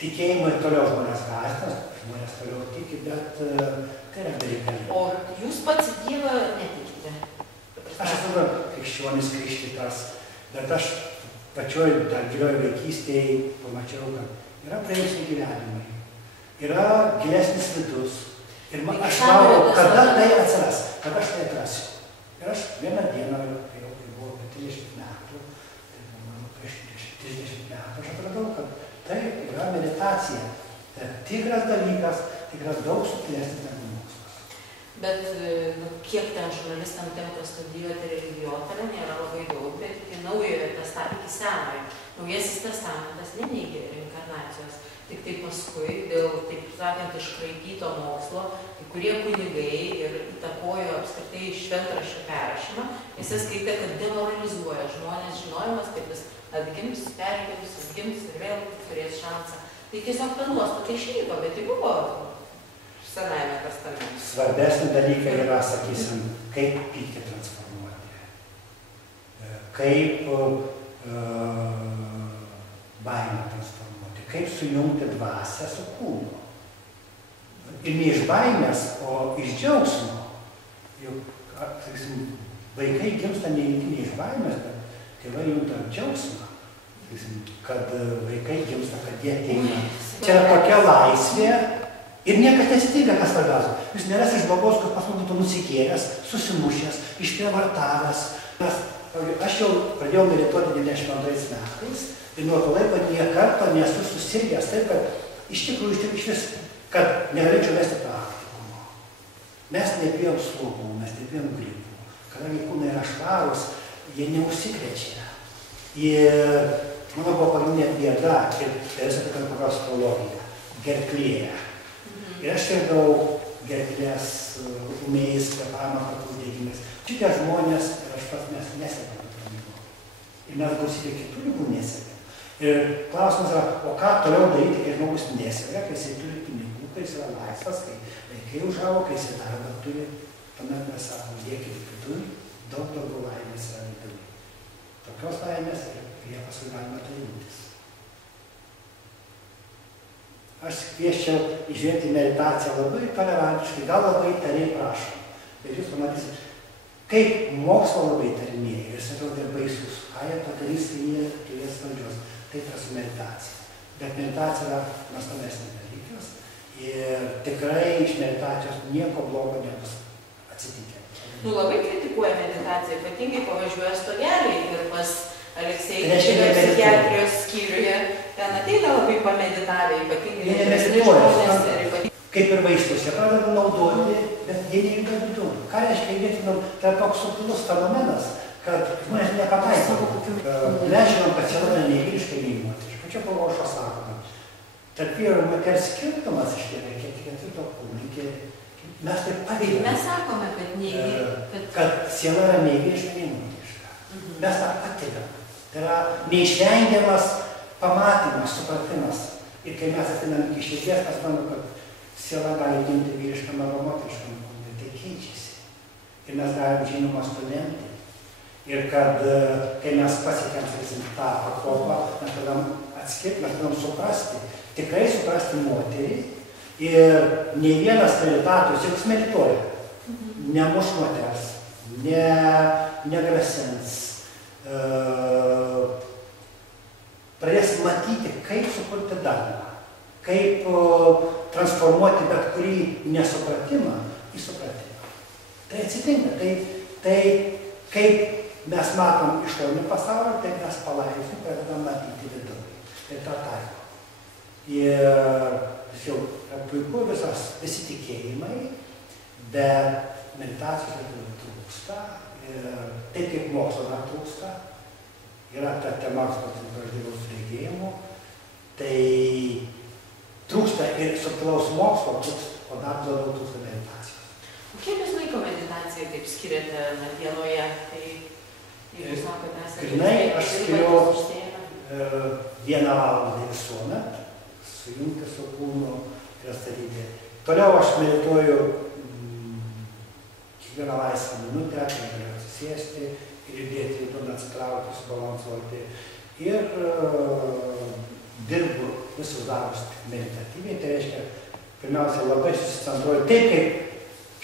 tikėjimai toliau žmonės gąsdina, žmonės toliau tiki, bet tai yra bereikalinga. O jūs pats į Dievą netikite? Aš esu krikščionis, krikštytas, bet aš pačioj dar gilioj vaikystėje pamačiau, kad yra praėjusiai gyvenimai, yra gilesnis vidus. Ir aš manau, kada tai atsiras, kada aš tai atrasiu. Ir aš vieną dieną, kai jau buvo apie 30 metų, tai buvo mano prieš 30 metų, aš atradau, kad tai yra meditacija. Tai tikras dalykas, tikras daug subtilesnis negu mokslas. Bet kiek ten žurnalistam tenka studijuoti religijotyrą, nėra labai daug, bet iki Naujojo Testamento, iki Senojo. Naujasis Testamentas neneigia reinkarnacijos. Tik tai paskui, dėl, taip sakant, iškraipyto mokslo, kai kurie kunigai ir įtakojo apskritai šventraščio perrašymą, jis skaitė, kad demoralizuoja žmonės žinojimas, kad jis atgims, pergims, atgims ir vėl turės šansą. Tai tiesiog ta nuostata išnyko, bet tai buvo Senajame Testamente. Svarbesni dalykai yra, sakysim, kaip pyktį transformuoti, kaip baimę transformuoti, kaip sujungti dvasią su kūnu. Ir ne iš baimės, o iš džiaugsmo. Juk, sakysim, vaikai gimsta ne iš baimės, bet tėvai junta džiaugsmą. Sakysim, kad vaikai gimsta, kad jie ateina. Čia yra tokia laisvė ir niekas nesitinka, kas svarbiausia. Jūs nerasi žmogaus, kad pas mus būtų nusikėlęs, susimušęs, išprievartavęs. Aš jau pradėjau medituoti 92 metais ir nuo to laiko nė karto nesu susirgęs taip, kad iš tikrųjų išvis, kad negalėčiau vesti praktikumo. Mes nebijom slogų, mes nebijom gripų. Kadangi kūnai yra švarūs, jie neužsikrečia. Ir mano buvo pagrindinė bėda, ir visą tokia kokios psichologija, gerklėje. Ir aš sirgau gerklės, ūmiais, kvėpavimo takų uždegimais. Šitie žmonės ir aš pats mes nesergame tų ligų. Ir mes gausybė kitų ligų nesergame. Ir klausimas yra, o ką toliau daryti, kai žmogus neserga, kai jisai turi pinigų, kai jis yra laisvas, kai vaikai užaugo, kai jisai darbą turi. Tuomet mes sakome, dėkit viduj, daug daugiau laimės yra viduj. Tokios laimės ir jie paskui galima dalintis. Aš kvieščiau įžiūrėti meditaciją labai tolerantiškai, gal labai tariai prašom. Bet jūs pamatysit, kaip mokslo labai tarinėja ir jis atrodo baisus. Ką jie padarys, kai jie turės valdžios. Tai yra su meditacija. Bet meditacija yra nuostabesnis dalykas ir tikrai iš meditacijos nieko blogo nebus atsitikę. Nu, labai kritikuoja meditaciją, ypatingai pavažiuoja stogeliai ir pas Aleksejų psichiatrijos skyriuje. Ten ateina labai pameditavę, ypatingai medituoja. Kaip ir vaistus, jie pradeda naudoti, bet jie neįga vidun. Ką reiškia įdėtinam, tai toks subtilus fenomenas, kad žmonės nepataiko. Mes žinom, kad siela nevyriškai neįmotiška. Čia Pavošo sakoma. Tarp vyro ir moters skirtumas iš tėvė, iki ketvirto kūno, mes taip paveikėme. Mes sakome, kad siela yra nevyriškai neįmotiška. Mes tą patiriam. Tai yra neišvengiamas pamatymas, supratimas. Ir kai mes atinam iki širdies, mes manome, kad siela gali gimti vyriškam arba moteriškam kūnui, tai keičiasi. Ir mes galim žinoma studentai. Ir kad, kai mes pasiekėm, sakysim, tą pakopą, mes tada atskirti, mes tada suprasti, tikrai suprasti moterį. Ir nei vienas meditatorius, jeigu jis medituoja, nemuš moters, negrasins, pradės matyti, kaip sukurti darbą, kaip transformuoti bet kurį nesupratimą į supratimą. Tai atsitinka, tai kaip mes matom išorinį pasaulį, taip mes palaipsniui pradedam matyti vidų. Tai tą taiko. Ir jau puiku visi tikėjimai, bet meditacijos trūksta. Taip kaip mokslo dar trūksta, yra ta tema, kad žmogaus regėjimų, tai trūksta ir subtilaus mokslo, o dar labiau trūksta meditacijos. Kiek jūs laiko meditacijai taip skiriate dienoje? Tai jeigu sakote, grynai aš skiriu 1 valandą visuomet, sujungti su kūnu ir atstatyti. Toliau aš medituoju kiekvieną laisvą minutę, kai galiu atsisėsti ir judėti, tuomet atsitraukti, subalansuoti. ir dirbu visus darbus meditatyviai, tai reiškia, pirmiausia, labai susicentruoju, taip kaip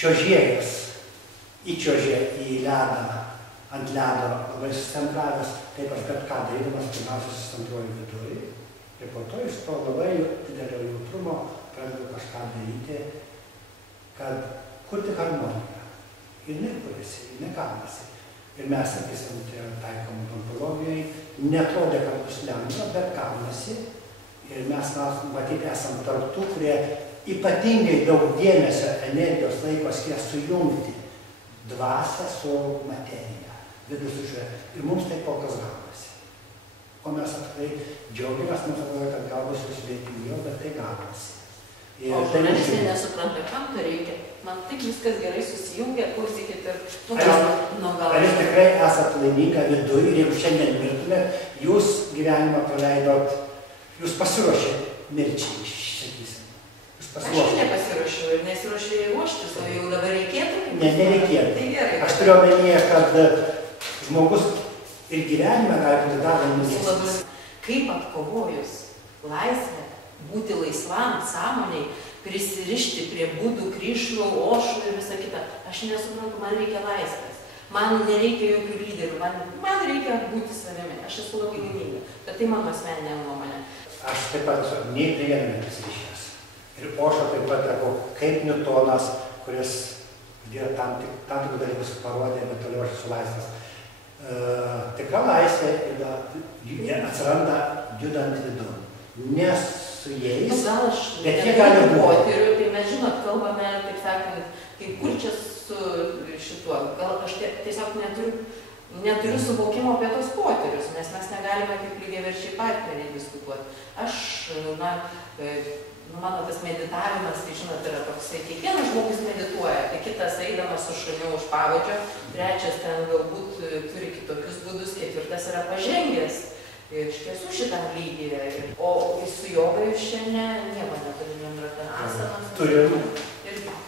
čiuožėjas įčiuožė į ledą, ant ledo labai susicentravęs, taip aš bet ką darydamas, pirmiausia, susicentruoju viduje ir po to iš to labai didelio jautrumo pradedu kažką daryti, kad kurti harmoniją. Ir nekuriasi, ir nekalbasi. Ir mes, sakysim, taikom odontologijai, netrodė, kad bus lengva, bet kalbasi. Ir mes, matyti, esam tarp tų, kurie ypatingai daug dėmesio, energijos, laiko skiria sujungti dvasią su materija, vidų su išorė. Ir mums tai kol kas gaunasi. O mes tikrai džiaugiamės, mums atrodo, kad gal bus sudėtingiau, bet tai gaunasi. O žurnalistai nesupranta, kam to reikia. Man taip viskas gerai susijungia, klausykit ir... Ar jūs tikrai esat laiminga viduje ir jeigu šiandien mirtumėt, jūs gyvenimą praleidot, jūs pasiruošėt mirčiai, sakysim. Aš nepasiruošiu ir nesiruošiu ruoštis, o jau dabar reikėtų? Ne, nereikėtų. Tai gerai. Aš turiu omenyje, kad žmogus ir gyvenime gali būti dar laimingesnis. Kaip atkovojus laisvę, būti laisvam, sąmoniai, prisirišti prie būdų, krišnų, ošų ir visą kitą. Aš nesuprantu, man reikia laisvės. Man nereikia jokių lyderių, man reikia būti savimi. Aš esu labai laiminga, bet tai mano asmeninė nuomonė. Aš taip pat nei prie vieno neprisirišęs. Ir Ošo taip pat yra kaip Niutonas, kuris tam tikrų dalykus parodė, bet toliau aš esu laisvas. Tikra laisvė atsiranda judant vidun. Nes su jais, bet jie gali būti. Tai mes žinot, kalbame, taip sakant, kaip kurčias su šituo. Gal aš tiesiog neturiu suvokimo apie tos potyrius, nes mes negalime kaip lygiaverčiai partneriai diskutuoti. Aš, mano tas meditavimas, tai žinot, yra toksai, kiekvienas žmogus medituoja, tai kitas eidamas su šuniu už pavadžio, trečias ten galbūt turi kitokius būdus, ketvirtas yra pažengęs. Iš tiesų šitam lygyje. O su joga jūs šiandien nieko neturim asanas. Turim.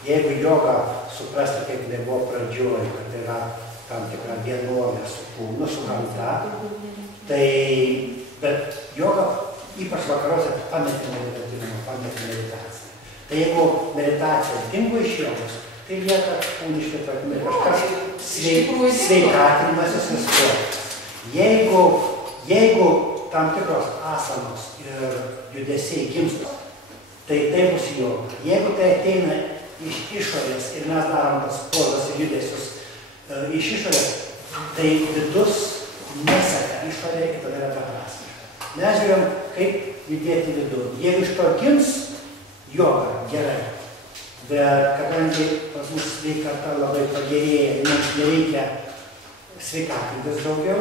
Jeigu jogą suprasti, kaip tai buvo pradžioj, kad yra tam tikra vienovė su kūnu, su gamta, tai, bet joga ypač vakaruose pametė meditaciją. Tai jeigu meditacija dingo iš jogos, tai lieka kūniškai tvarkymai, kažkas sveikatinimasis ir sportas. Jeigu tam tikros asanos ir judesiai gimsta, tai bus joga. Jeigu tai ateina iš išorės ir mes darom tas pozas ir judesius iš išorės, tai vidus neseka išorė ir tada yra beprasmiška. Mes žiūrėjom, kaip judėti vidų. Jeigu iš to gims joga, gerai. Bet kadangi pas mus sveikata labai pagerėja, mums nereikia sveikatintis daugiau,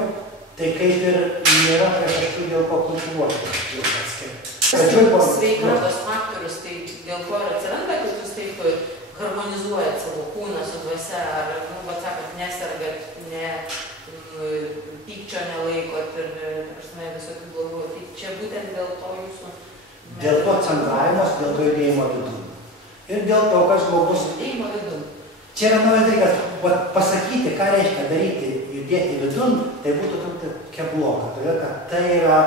tai kaip ir nėra priežasčių dėl ko kultivuoti jogas. Sveikatos faktorius, tai dėl ko ir atsiranda, kad jūs taip harmonizuojat savo kūną su dvasia, ar, sakant, nesergat, pykčio nelaikot ir visokių blogų. Tai čia būtent dėl to jūsų... Dėl to centravimas, dėl to judėjimo vidun. Ir dėl to, kad žmogus... Judėjimo vidun. Čia yra naujas dalykas, pasakyti, ką reiškia daryti, judėti vidun, tai būtų truputį kebloka, todėl kad tai yra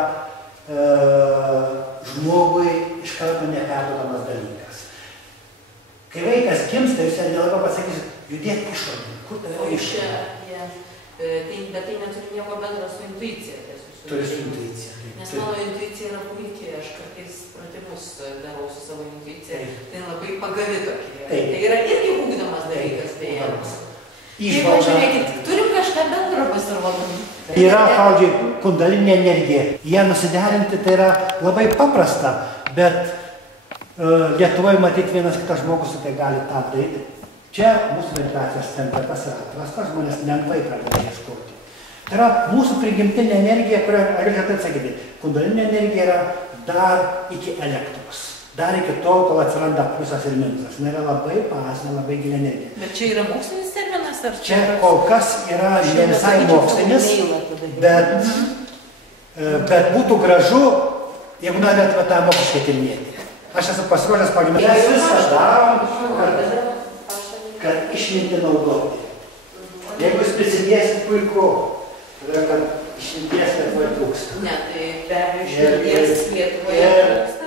žmogui iš karto neperduodamas dalykas. Kai vaikas gimsta, jūs nelabai pasakysit, judėti išorį, kur tai yra išorį? Bet tai neturi nieko bendro su intuicija. Turi su intuicija. Nes mano intuicija yra puikiai, aš kartais pratimus darau su savo intuicija, tai labai pagavi tokie. Tai yra irgi ugdomas dalykas. Taip, žiūrėkit, turim kažką bendro pasirodo. Yra, pavyzdžiui, kundalinė energija. Ją nusiderinti tai yra labai paprasta, bet Lietuvoje matyti vienas kitas žmogus tai gali tą daryti. Čia mūsų meditacijos centras yra atrastas, žmonės lengvai pradeda ieškoti. Tai yra mūsų prigimtinė energija, kurią, reikia taip sakyti, kundalinė energija yra dar iki elektros. Dar iki tol, kol atsiranda pliusas ir minusas. Tai yra labai bazinė, labai gili energija. Bet čia yra mokslinis terminas? Čia kol kas yra ne visai mokslinis, bet būtų gražu, jeigu norėtume tą moksliškai tyrinėti. Aš esu pasiruošęs pagrindinį. Mes visą darom, kad išmintį naudoti. Jeigu jūs prisidėsit puiku, tada, kad Išminties Lietuvoje trūksta. Ne, tai be abejo, išminties Lietuvoje trūksta.